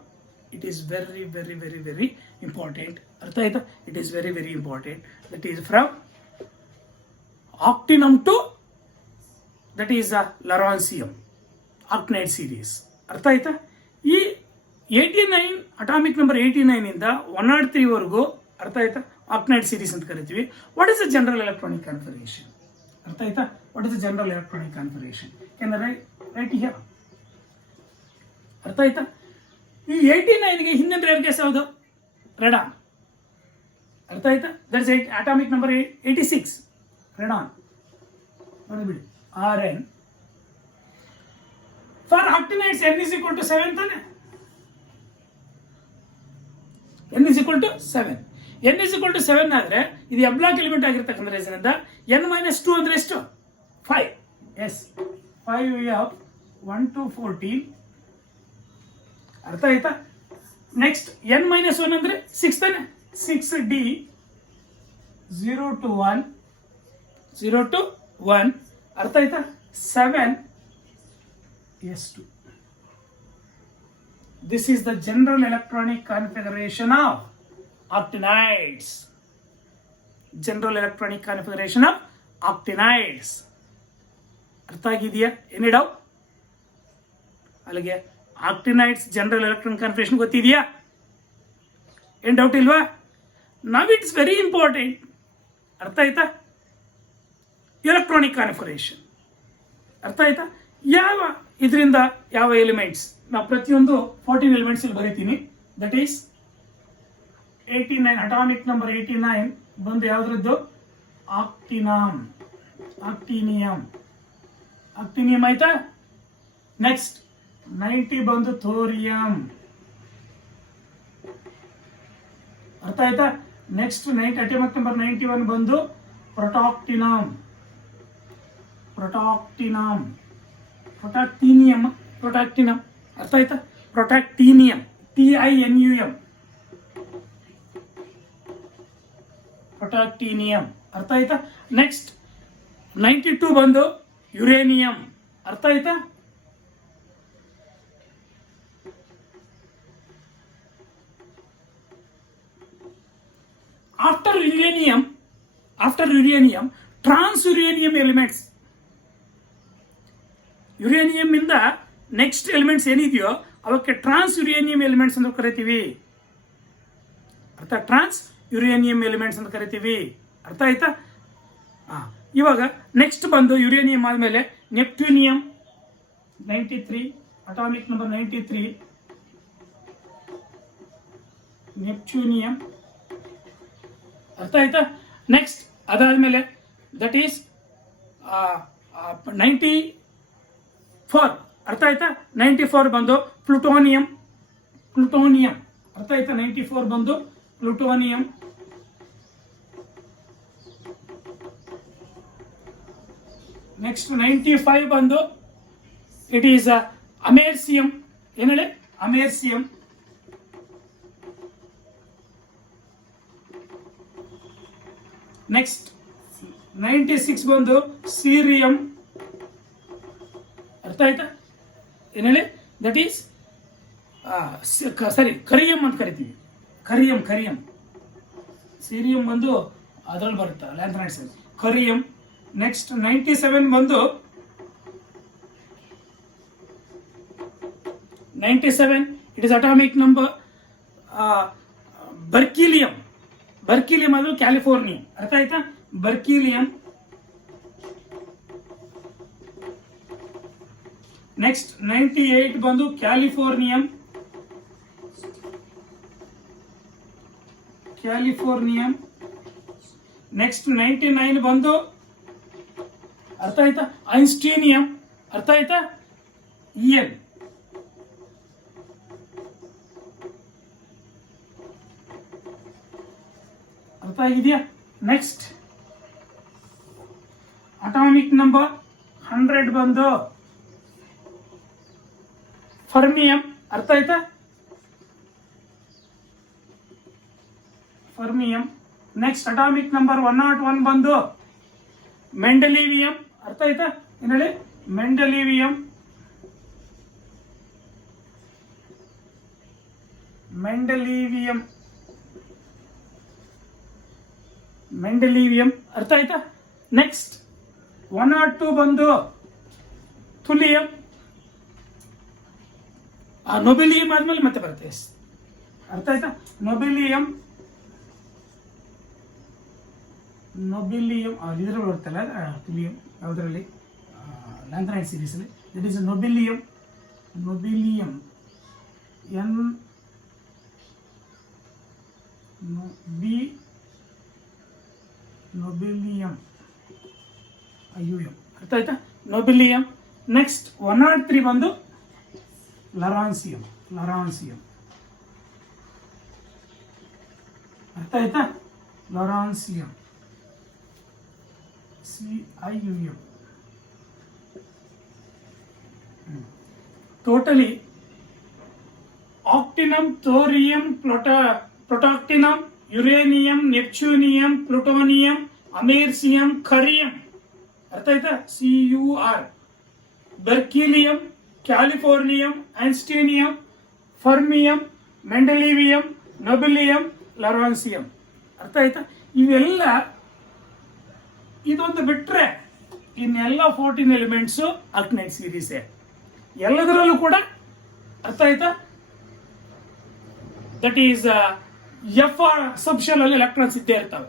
It is very very very very important. ಅರ್ಥ ಆಯ್ತಾ? It is very very important. That is from actinium to that is lawrencium actinide series. ಅರ್ಥ ಆಯ್ತಾ? ಈ 89 ಅಟಾಮಿಕ್ ನಂಬರ್ 89 ಇಂದ 103 ವರೆಗೂ ಅರ್ಥ ಆಯ್ತಾ ಆಕ್ಟಿನೈಡ್ ಸೀರೀಸ್ ಅಂತ ಕರಿತೀವಿ. What is the general electronic configuration? ಅರ್ಥ ಆಯ್ತಾ? What is the general electronic configuration? Can write here. ಅರ್ಥ ಆಯ್ತಾ? ಈ 89ಗೆ ಹಿಂದಿನ ರೇರ್ ಕೇಸ್ ಯಾವುದು? ರೆಡಾನ್. ಅರ್ಥ ಆಯ್ತಾ? That's atomic number 86 radon. ನೋಡಿಬಿಡಿ RN. For actinides N is equal to 7 ತಾನೆ? N is equal to 7. N is equal to 7 ಆದ್ರೆ ಇದು ಎಬ್ಲಾಕ್ ಎಲಿಮೆಂಟ್ ಆಗಿರ್ತಕ್ಕಂಥ ರೀಸನ್ನಿಂದ N-2 ಅಂದ್ರೆ ಎಷ್ಟು? 5. Yes, 5 we have 1 to 14. ಅರ್ಥ ಆಯ್ತಾ? ನೆಕ್ಸ್ಟ್ N-1 ಅಂದ್ರೆ 6 ತಾನೆ? 6D 0 to 1 0 to 1. ಅರ್ಥ ಆಯ್ತಾ? 7S2. This is the general electronic configuration of actinides. General electronic configuration of actinides. ಅರ್ಥ ಆಗಿದೆಯಾ? Any doubt? ಅಲ್ಲಿಗೆ ಆಕ್ಟಿನೈಡ್ಸ್ ಜನರಲ್ ಎಲೆಕ್ಟ್ರಾನಿಕ್ ಕಾನ್ಫಿಗರೇಷನ್ ಗೊತ್ತಿದೆಯಾ? ಏನು ಡೌಟ್ ಇಲ್ವಾ? ನಾವ್ ಇಟ್ಸ್ ವೆರಿ ಇಂಪಾರ್ಟೆಂಟ್. ಅರ್ಥ ಆಯ್ತಾ? Electronic configuration. ಅರ್ಥ ಆಯ್ತಾ? ಯಾವ ಇದರಿಂದ ಯಾವ ಎಲಿಮೆಂಟ್ಸ್ ನಾವು ಪ್ರತಿಯೊಂದು 14 ಎಲಿಮೆಂಟ್ಸ್ ಇಲ್ಲಿ ಬರೀತೀನಿ. ದಟ್ ಈಸ್ 89 ಅಟಾಮಿಕ್ ನಂಬರ್ 89 ಬಂದು ಯಾವ್ದ್ರದ್ದು? ಆಕ್ಟಿನಿಯಂ. ಆಕ್ಟಿನಿಯಂ ಆಯ್ತಾ? ನೆಕ್ಸ್ಟ್ 90 ಬಂದು ಥೋರಿಯಂ. ಅರ್ಥ ಆಯ್ತಾ? ನೆಕ್ಸ್ಟ್ ಅಟಾಮಿಕ್ ನಂಬರ್ 91 ಬಂದು ಪ್ರೊಟಾಕ್ಟಿನಿಯಂ. ಅರ್ಥ ಆಯ್ತಾ? ಪ್ರೊಟಾಕ್ಟಿನಿಯಂ, TINUM, ಪ್ರೊಟಾಕ್ಟಿನಿಯಂ. ಅರ್ಥ ಆಯ್ತಾ? ನೆಕ್ಸ್ಟ್ 92 ಬಂದು ಯುರೇನಿಯಂ. ಅರ್ಥ ಆಯ್ತಾ? ಆಫ್ಟರ್ ಯುರೇನಿಯಂ ಟ್ರಾನ್ಸ್ ಯುರೇನಿಯಂ ಎಲಿಮೆಂಟ್ಸ್. ಯುರೇನಿಯಂ ಇಂದ ನೆಕ್ಸ್ಟ್ ಎಲಿಮೆಂಟ್ಸ್ ಏನಿದೆಯೋ ಅವಕ್ಕೆ ಟ್ರಾನ್ಸ್ ಯುರೇನಿಯಂ ಎಲಿಮೆಂಟ್ಸ್ ಅಂತ ಕರಿತೀವಿ. ಅರ್ಥ? ಟ್ರಾನ್ಸ್ ಯುರೇನಿಯಂ ಎಲಿಮೆಂಟ್ಸ್ ಅಂತ ಕರಿತೀವಿ. ಅರ್ಥ ಆಯ್ತಾ? ಇವಾಗ ನೆಕ್ಸ್ಟ್ ಬಂದು ಯುರೇನಿಯಂ ಆದಮೇಲೆ ನೆಪ್ಟ್ಯೂನಿಯಂ 93 ಅಟಾಮಿಕ್ ನಂಬರ್ 93 ನೆಪ್ಟ್ಯೂನಿಯಂ. ಅರ್ಥ ಆಯ್ತಾ? ನೆಕ್ಸ್ಟ್ ಅದಾದ್ಮೇಲೆ ದಟ್ ಈಸ್ 94. ಅರ್ಥ ಆಯ್ತಾ? 94 ಬಂದು ಪ್ಲುಟೋನಿಯಂ. ಅರ್ಥ ಆಯ್ತಾ? 94 ಬಂದು ಪ್ಲುಟೋನಿಯಂ. ನೆಕ್ಸ್ಟ್ 95 ಬಂದು ಇಟ್ ಈಸ್ ಅಮೇರ್ಸಿಯಂ. ಏನ್ ಹೇಳಿ? ಅಮೇರ್ಸಿಯಂ. ನೆಕ್ಸ್ಟ್ 96 ಬಂದು ಸೀರಿಯಂ. ಅರ್ಥ ಆಯ್ತಾ? ಏನ್ ಹೇಳಿ? ದಟ್ ಈಸ್ ಸರಿ ಕರಿಯಂ ಅಂತ ಕರಿತೀವಿ. ಕರಿಯಂ ಸೀರಿಯಂ ಬಂದು ಅದರಲ್ಲಿ ಬರುತ್ತೆ ಲ್ಯಾಂಥನೈಡ್ಸ್ ಕರಿಯಂ. ನೆಕ್ಸ್ಟ್ 97 ಬಂದು 97 ಇಟ್ ಇಸ್ ಅಟಾಮಿಕ್ ನಂಬರ್ ಬರ್ಕಿಲಿಯಂ ಅದು ಕ್ಯಾಲಿಫೋರ್ನಿಯಂ. ಅರ್ಥ ಆಯ್ತಾ? ಬರ್ಕಿಲಿಯಂ. ನೆಕ್ಸ್ಟ್ 98 ಬಂದು ಕ್ಯಾಲಿಫೋರ್ನಿಯಂ. ನೆಕ್ಸ್ಟ್ 99 ಬಂದು ಅರ್ಥ ಆಯ್ತಾ ಐನ್ಸ್ಟೀನಿಯಂ. ಅರ್ಥ ಆಯ್ತಾ? EN. ಅರ್ಥ ಆಗಿದೆಯಾ? ನೆಕ್ಸ್ಟ್ ಅಟಾಮಿಕ್ ನಂಬರ್ 100 ಬಂದು ಫರ್ಮಿಯಂ. ಅರ್ಥ ಆಯ್ತಾ? ಫರ್ಮಿಯಂ. ನೆಕ್ಸ್ಟ್ ಅಟಾಮಿಕ್ ನಂಬರ್ 101 ಬಂದು ಮೆಂಡಲಿವಿಯಂ. ಅರ್ಥ ಆಯ್ತಾ? ಏನ್ ಹೇಳಿ? ಮೆಂಡಲಿವಿಯಂ. ಅರ್ಥ ಆಯ್ತಾ? ನೆಕ್ಸ್ಟ್ 102 ಬಂದು ಥುಲಿಯಂ. ನೊಬೆಲಿಯಂ ಆದ್ಮೇಲೆ ಮತ್ತೆ ಬರುತ್ತೆ. ಅರ್ಥ ಆಯ್ತಾ? ನೊಬೆಲಿಯಂ ಇದ್ರಲ್ಲಿ ಬರುತ್ತಲ್ಲ ಥುಲಿಯಂ, ಯಾವುದರಲ್ಲಿ? ಲ್ಯಾಂಥನೈಡ್ ಸೀರೀಸ್ ಅಲ್ಲಿ. That is nobelium. Nobelium IUM. ಅರ್ಥ ಆಯ್ತಾ? ನೊಬೆಲಿಯಂ. ನೆಕ್ಸ್ಟ್ 103 ಬಂದು ಲರಾನ್ಸಿಯಂ. ಅರ್ಥ ಆಯ್ತಾ? Lawrencium CIUM. Totally actinium, thorium, protactinium, uranium, neptunium, plutonium, americium, curium. ಅರ್ಥ ಆಯ್ತಾ? CUR. Berkelium, californium, einsteinium, fermium, mendelevium, nobelium, lawrencium. ಅರ್ಥ ಆಯ್ತಾ? ಇವೆಲ್ಲ ಇದೊಂದು ಬಿಟ್ರೆ ಇನ್ನೆಲ್ಲ 14 ಎಲಿಮೆಂಟ್ಸು ಆಲ್ಕನೈಡ್ ಸೀರೀಸೇ ಎಲ್ಲದರಲ್ಲೂ ಕೂಡ. ಅರ್ಥ ಆಯ್ತಾ? ದಟ್ ಈಸ್ F ಸಬ್ಶೆಲ್ ಅಲ್ಲಿ ಎಲೆಕ್ಟ್ರಾನ್ಸ್ ಇದ್ದೇ ಇರ್ತವೆ.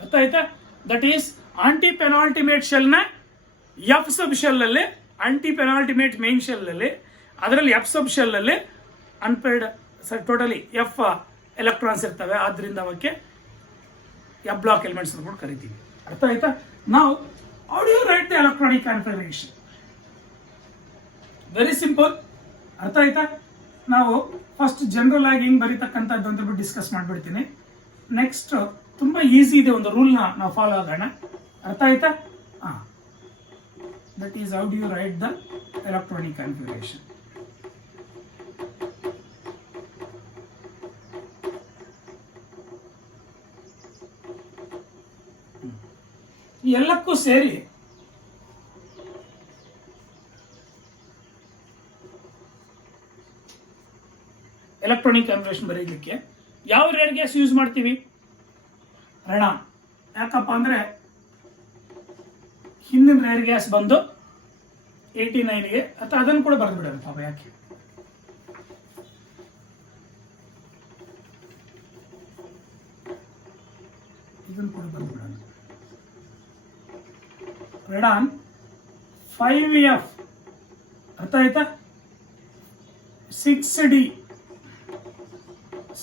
ಅರ್ಥ ಆಯ್ತಾ? That is aunty penultimate shell ನ F ಸಬ್ ಶೆಲ್ ಅಲ್ಲಿ, ಆಂಟಿ ಪೆನಾಲ್ಟಿಮೇಟ್ ಮೇನ್ ಶೆಲ್ ಅಲ್ಲಿ, ಅದರಲ್ಲಿ F ಸಬ್ ಶೆಲ್ ಅಲ್ಲಿ ಅನ್ಪೇರ್ಡ್ ಟೋಟಲಿ F ಎಲೆಕ್ಟ್ರಾನ್ಸ್ ಇರ್ತವೆ. ಆದ್ರಿಂದ ಅವಕ್ಕೆ F ಬ್ಲಾಕ್ ಎಲಿಮೆಂಟ್ಸ್ ಅಂತ ಕೂಡ ಕರಿತೀವಿ. ಅರ್ಥ ಆಯ್ತಾ? ನಾವು how do you write the electronic configuration? Very simple. ಅರ್ಥ ಆಯ್ತಾ? ನಾವು ಫಸ್ಟ್ ಜನರಲ್ ಆಗಿ ಹಿಂಗ್ ಬರೀತಕ್ಕಂಥದ್ದು ಅಂತ ಬಿಟ್ಟು ಡಿಸ್ಕಸ್ ಮಾಡ್ಬಿಡ್ತೀನಿ. ನೆಕ್ಸ್ಟ್ ತುಂಬಾ ಈಸಿ ಇದೆ, ಒಂದು ರೂಲ್ನ ನಾವು ಫಾಲೋ ಆಗೋಣ. ಅರ್ಥ ಆಯ್ತಾ? That is how do you write the electronic configuration. ಎಲ್ಲಕ್ಕೂ ಸೇರಿ ಎಲೆಕ್ಟ್ರಾನಿಕ್ ಕಾನ್ಫಿಗರೇಷನ್ ಬರೀಲಿಕ್ಕೆ ಯಾವ ರೇರ್ ಗ್ಯಾಸ್ ಯೂಸ್ ಮಾಡ್ತೀವಿ? ರೆಡಾನ್. ಯಾಕಪ್ಪ ಅಂದ್ರೆ ಹಿಂದಿನ ರೇರ್ ಗ್ಯಾಸ್ ಬಂದು 89ಗೆ, ಅಥವಾ ಅದನ್ನು ಕೂಡ ಬರೆದು ಬಿಡೋಣ ಪಾಪ. ಯಾಕೆ? ಇದನ್ನು ಕೂಡ ಬರೆದು ಬಿಡೋಣ. Radeon 5F. ಅರ್ಥ ಆಯ್ತಾ? 6D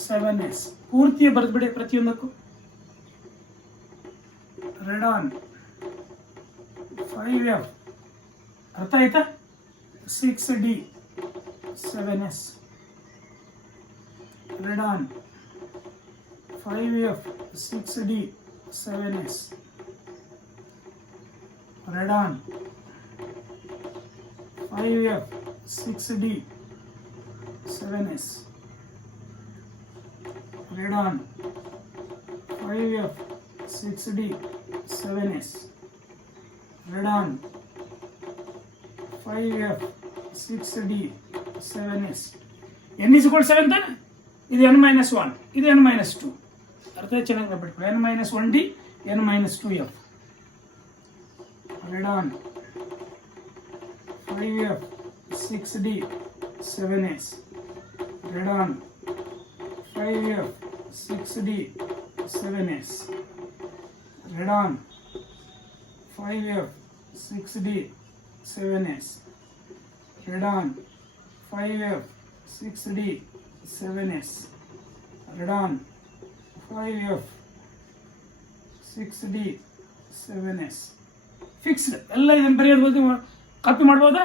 7S. ಪೂರ್ತಿಯ ಬರೆದ್ಬಿಡಿ ಪ್ರತಿಯೊಂದಕ್ಕೂ. Radeon 5F. ಅರ್ಥ ಆಯ್ತಾ? 6D 7S. Radeon 5F 6D 7S. Radeon 5F 6D 7S. Radeon 5F 6D 7S. Radeon 5F 6D 7s. n is equal to 7 ತಾನೆ, ಇದು n minus 1, ಇದು n minus 2. ಅರ್ಥ ಚೆನ್ನಾಗಿ ನೆನಪಿಟ್ಕೊಳ್ಳಿ. n minus 1d, n minus 2f. Read on. 5f, 6d, 7s. Read on. 5f, 6d, 7s. Read on. 5f, 6d, 7s. Read on. 5f, 6d, 7s. Read on. 5f, 6d, 7s. Fixed ಎಲ್ಲ ಇದನ್ನು ಬರೆಯೋದು copy ಮಾಡ್ಬೋದಾ?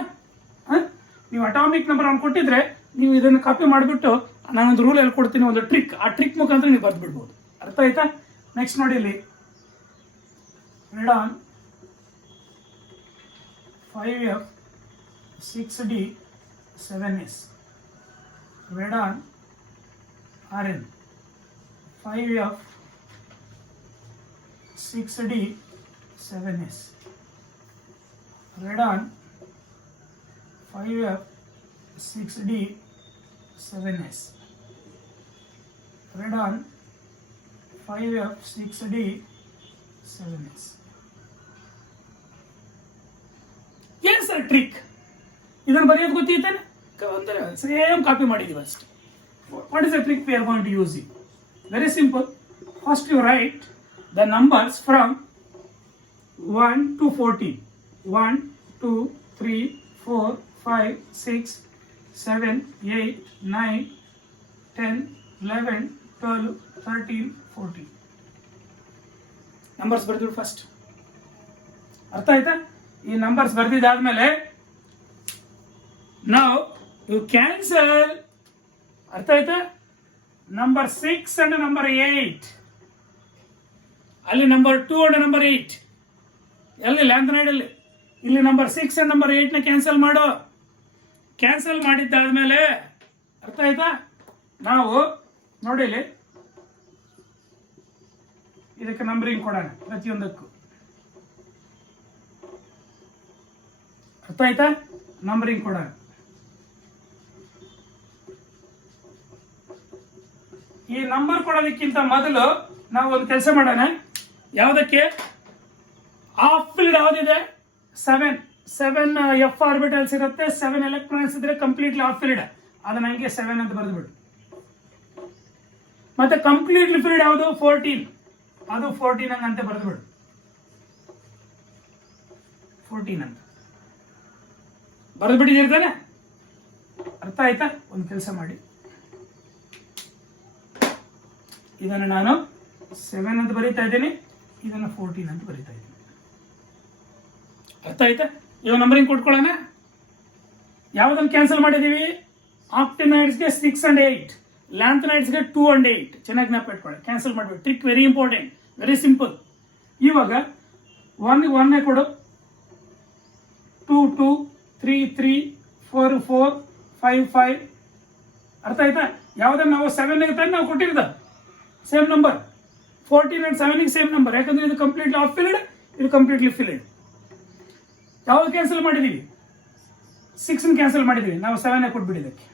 ನೀವು atomic number ಅವ್ನು ಕೊಟ್ಟಿದ್ರೆ ನೀವು ಇದನ್ನು copy ಮಾಡಿಬಿಟ್ಟು ನಾನೊಂದು ರೂಲ್ ಹೇಳ್ಕೊಡ್ತೀನಿ, ಒಂದು ಟ್ರಿಕ್, ಆ ಟ್ರಿಕ್ ಮುಖಾಂತರ ನೀವು ಬರೆದು ಬಿಡ್ಬೋದು. ಅರ್ಥ ಆಯ್ತಾ? ನೆಕ್ಸ್ಟ್ ನೋಡಿ ಇಲ್ಲಿ. Read on. 5f, 6d, 7s. Read on. Rn. 5f, 6d, 7s. Read on. 5f, 6d, 7s. Read on. 5f, 6d, 7s. ಏನು ಸರ್ ಟ್ರಿಕ್? ಇದನ್ನು ಬರೆಯೋದು ಗೊತ್ತಿತ್ತಾನೆ, ಸೇಮ್ ಕಾಪಿ ಮಾಡಿದ್ದೀವಿ ಅಷ್ಟೇ. What is the trick we are going to use? Very simple. First you write the numbers from 1 to 14. 1, 2, 3, 4, 5, 6, 7, 8, 9, 10, 11, 12, 13, 14. Numbers ಬರೆದಿಡು first. ಅರ್ಥ ಆಯ್ತಾ? ಈ numbers ಬರೆದಿದ್ದಾದ್ಮೇಲೆ ನಾವು ಯು ಕ್ಯಾನ್ಸಲ್. ಅರ್ಥ ಆಯ್ತಾ? ನಂಬರ್ 6 ಅಂಡ್ ನಂಬರ್ 8, ಅಲ್ಲಿ ನಂಬರ್ 2 ಅಂಡ್ ನಂಬರ್ 8, ಎಲ್ಲಿ ಲ್ಯಾಂಥನೈಡ್ ಅಲ್ಲಿ, ಇಲ್ಲಿ ನಂಬರ್ 6 ಅಂಡ್ ನಂಬರ್ 8 ನ ಕ್ಯಾನ್ಸಲ್ ಮಾಡು. ಕ್ಯಾನ್ಸಲ್ ಮಾಡಿದ್ದಾದ್ಮೇಲೆ ಅರ್ಥ ಆಯ್ತಾ? ನಾವು ನೋಡಿ ಇಲ್ಲಿ ಇದಕ್ಕೆ ನಂಬರಿಂಗ್ ಕೊಡೋಣ ಪ್ರತಿಯೊಂದಕ್ಕೂ. ಅರ್ಥ ಆಯ್ತಾ? ನಂಬರಿಂಗ್ ಕೊಡೋಣ. ಈ ನಂಬರ್ ಕೊಡೋದಕ್ಕಿಂತ ಮೊದಲು ನಾವು ಒಂದು ಕೆಲಸ ಮಾಡೋಣ. ಯಾವುದಕ್ಕೆ? ಹಾಫ್ ಫಿಲ್ಡ್ ಯಾವುದಿದೆ? 7 ಎಫ್ ಆರ್ಬಿಟಲ್ಸ್ ಇರುತ್ತೆ, 7 ಎಲೆಕ್ಟ್ರಾನ್ಸ್ ಇದ್ರೆ ಕಂಪ್ಲೀಟ್ಲಿ ಹಾಫ್ ಫಿಲ್ಡ್. ಅದನ್ನ ಹಂಗೆ 7 ಅಂತ ಬರೆದು ಬಿಡು. ಮತ್ತೆ ಕಂಪ್ಲೀಟ್ಲಿ ಫಿಲ್ಡ್ ಯಾವುದು? 14, ಅದು 14 ಅಂತ ಬರೆದು ಬಿಡು. 14 ಅಂತ ಬರೆದು ಬಿಟ್ಟಿದ್ದೀರ್ತಾನೆ. ಅರ್ಥ ಆಯ್ತಾ? ಒಂದು ಕೆಲಸ ಮಾಡಿ, ಇದನ್ನು ನಾನು 7 ಅಂತ ಬರೀತಾ ಇದ್ದೀನಿ, ಇದನ್ನು 14 ಅಂತ ಬರೀತಾ ಇದ್ದೀನಿ. ಅರ್ಥ ಆಯ್ತಾ? ಇವಾಗ ನಂಬರಿಂಗ್ ಕೊಟ್ಕೊಳ್ಳೋಣ. ಯಾವುದನ್ನು ಕ್ಯಾನ್ಸಲ್ ಮಾಡಿದೀವಿ? ಆಕ್ಟಿನೈಡ್ಸ್ಗೆ 6 and 8, ಲ್ಯಾಂಥನೈಡ್ಸ್ಗೆ 2 and 8. ಚೆನ್ನಾಗಿ ನೆನಪಿಟ್ಕೊಳ್ಳಿ, ಕ್ಯಾನ್ಸಲ್ ಮಾಡಬೇಕು. Trick very important, very simple. ಇವಾಗ 1 ಕೊಡು, 2 2, 3 3, 4 4, 5 5. ಅರ್ಥ ಆಯ್ತಾ? ಯಾವುದನ್ನು ನಾವು 7 ತಾನೆ ನಾವು ಕೊಟ್ಟಿರೋದು same number. 14 and 7 same number, ಯಾಕಂದ್ರೆ ಇದು ಕಂಪ್ಲೀಟ್ಲಿ ಆಫ್ ಫಿಲ್ಡ್, ಇದು ಕಂಪ್ಲೀಟ್ಲಿ ಫಿಲ್ಡ್. ಯಾವಾಗ ಕ್ಯಾನ್ಸಲ್ ಮಾಡಿದೀವಿ? 6 ಕ್ಯಾನ್ಸಲ್ ಮಾಡಿದೀವಿ, ನಾವು 7 ಕೊಟ್ಬಿಡಿದಕ್ಕೆ.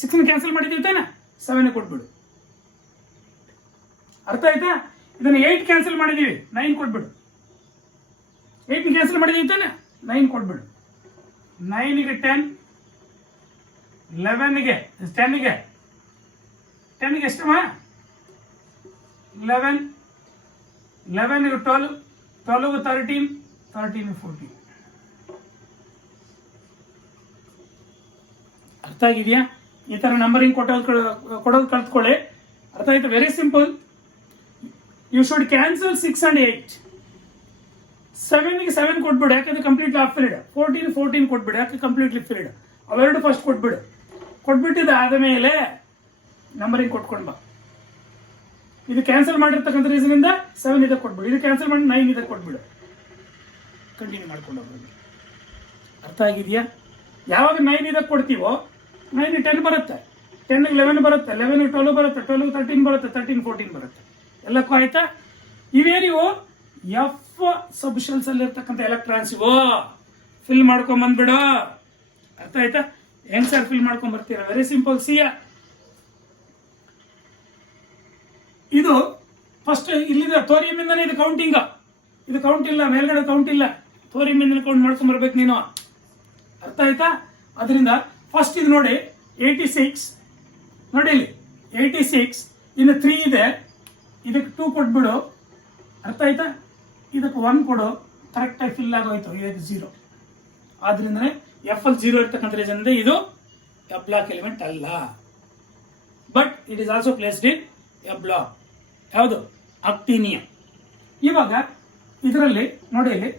6 ಕ್ಯಾನ್ಸಲ್ ಮಾಡಿದೀವಿ ತಾನೆ, 7 ಕೊಟ್ಬಿಡು. ಅರ್ಥ ಆಯ್ತಾ? ಇದನ್ನು 8 ಕ್ಯಾನ್ಸಲ್ ಮಾಡಿದೀವಿ, 9 ಕೊಟ್ಬಿಡು. 8 ಕ್ಯಾನ್ಸಲ್ ಮಾಡಿದೀವಿ ತಾನೆ, 9 ಕೊಟ್ಬಿಡು. 9ಗೆ 10, 11ಗೆ 10ಗೆ ಎಷ್ಟಮ್ಮ? 11, 11ಗೆ 12, 12ಗೆ 13, 13ಗೆ 14. ಅರ್ಥ ಆಗಿದೆಯಾ? ಈ ತರ ನಂಬರಿಂಗ್ ಕೊಡೋದು ಕಲ್ತ್ಕೊಳ್ಳಿ. ಅರ್ಥ ಆಯ್ತು? Very simple. You should cancel 6 and 8. 7ಗೆ 7 ಕೊಟ್ಬಿಡು, ಯಾಕಂದ್ರೆ ಕಂಪ್ಲೀಟ್ಲಿ ಆಫ್ ಫಿಲ್ಡ್. 14 ಕೊಟ್ಬಿಡು, ಯಾಕೆ ಕಂಪ್ಲೀಟ್ಲಿ ಫಿಲ್ಡ್. ಅವೆರಡು ಫಸ್ಟ್ ಕೊಟ್ಬಿಡು. ಕೊಟ್ಬಿಟ್ಟಿದ್ದ ಆದಮೇಲೆ ನಂಬರಿಂಗ್ ಕೊಟ್ಕೊಂಡು ಬಾ. ಇದು ಕ್ಯಾನ್ಸಲ್ ಮಾಡಿರ್ತಕ್ಕಂಥ ರೀಸನ್ ಇಂದ 7 ಇದಕ್ಕೆ ಕೊಟ್ಬಿಡು, ಇದು ಕ್ಯಾನ್ಸಲ್ ಮಾಡಿ 9 ಇದಕ್ಕೆ ಕೊಟ್ಬಿಡು. ಕಂಟಿನ್ಯೂ ಮಾಡ್ಕೊಂಡು ಹೋಗ್ಬೋದು. ಅರ್ಥ ಆಗಿದೆಯಾ? ಯಾವಾಗ 9 ಇದಕ್ಕೆ ಕೊಡ್ತೀವೋ 9 10 ಬರುತ್ತೆ, 10ಗೆ 11 ಬರುತ್ತೆ, 11ಗೆ 12 ಬರುತ್ತೆ, 12ಗೆ 13 ಬರುತ್ತೆ, 13 14 ಬರುತ್ತೆ. ಎಲ್ಲಕ್ಕೂ ಆಯ್ತಾ? ಇವೇ ನೀವು ಎಫ್ ಸಬ್ಶೆಲ್ಸ್ ಅಲ್ಲಿ ಇರ್ತಕ್ಕಂಥ ಎಲೆಕ್ಟ್ರಾನ್ಸ್ ಇವು ಫಿಲ್ ಮಾಡ್ಕೊಂಡ್ ಬಂದ್ಬಿಡು. ಅರ್ಥ ಆಯ್ತಾ? ಹೆಂಗ್ ಸರ್ ಫಿಲ್ ಮಾಡ್ಕೊಂಡ್ ಬರ್ತೀರಾ? Very simple. ಸಿಯ ಇದು ಫಸ್ಟ್ ಇಲ್ಲಿದೆ ಥೋರಿಯಮಿಂದನೇ ಇದು ಕೌಂಟಿಂಗ್. ಇದು ಕೌಂಟ್ ಇಲ್ಲ, ಮೇಲ್ಗಡೆ ಕೌಂಟ್ ಇಲ್ಲ, ಥೋರಿಯಮಿಂದ ಕೌಂಟ್ ಮಾಡ್ಕೊಂಡ್ ಬರ್ಬೇಕು ನೀನು. ಅರ್ಥ ಆಯ್ತಾ? ಅದರಿಂದ ಫಸ್ಟ್ ಇದು ನೋಡಿ 86 ನೋಡಿ ಇಲ್ಲಿ 86, ಇನ್ನು 3 ಇದೆ, ಇದಕ್ಕೆ 2 ಕೊಟ್ಬಿಡು. ಅರ್ಥ ಆಯ್ತಾ? ಇದಕ್ಕೆ 1 ಕೊಡು, ಕರೆಕ್ಟಾಗಿ ಫಿಲ್ ಆಗೋಯ್ತು. ಇದಕ್ಕೆ 0. ಆದ್ರಿಂದನೇ ಎಫ್ ಅಲ್ಲಿ 0 ಇರ್ತಕ್ಕಂಥ ರೀಸನ್ ಇದೆ. ಇದು ಎ ಬ್ಲಾಕ್ ಎಲಿಮೆಂಟ್ ಅಲ್ಲ, but it is also placed in A block. ಯಾವುದು? ಆಕ್ಟಿನಿಯಂ. ಇವಾಗ ಇದರಲ್ಲಿ ನೋಡಿ ಇಲ್ಲಿ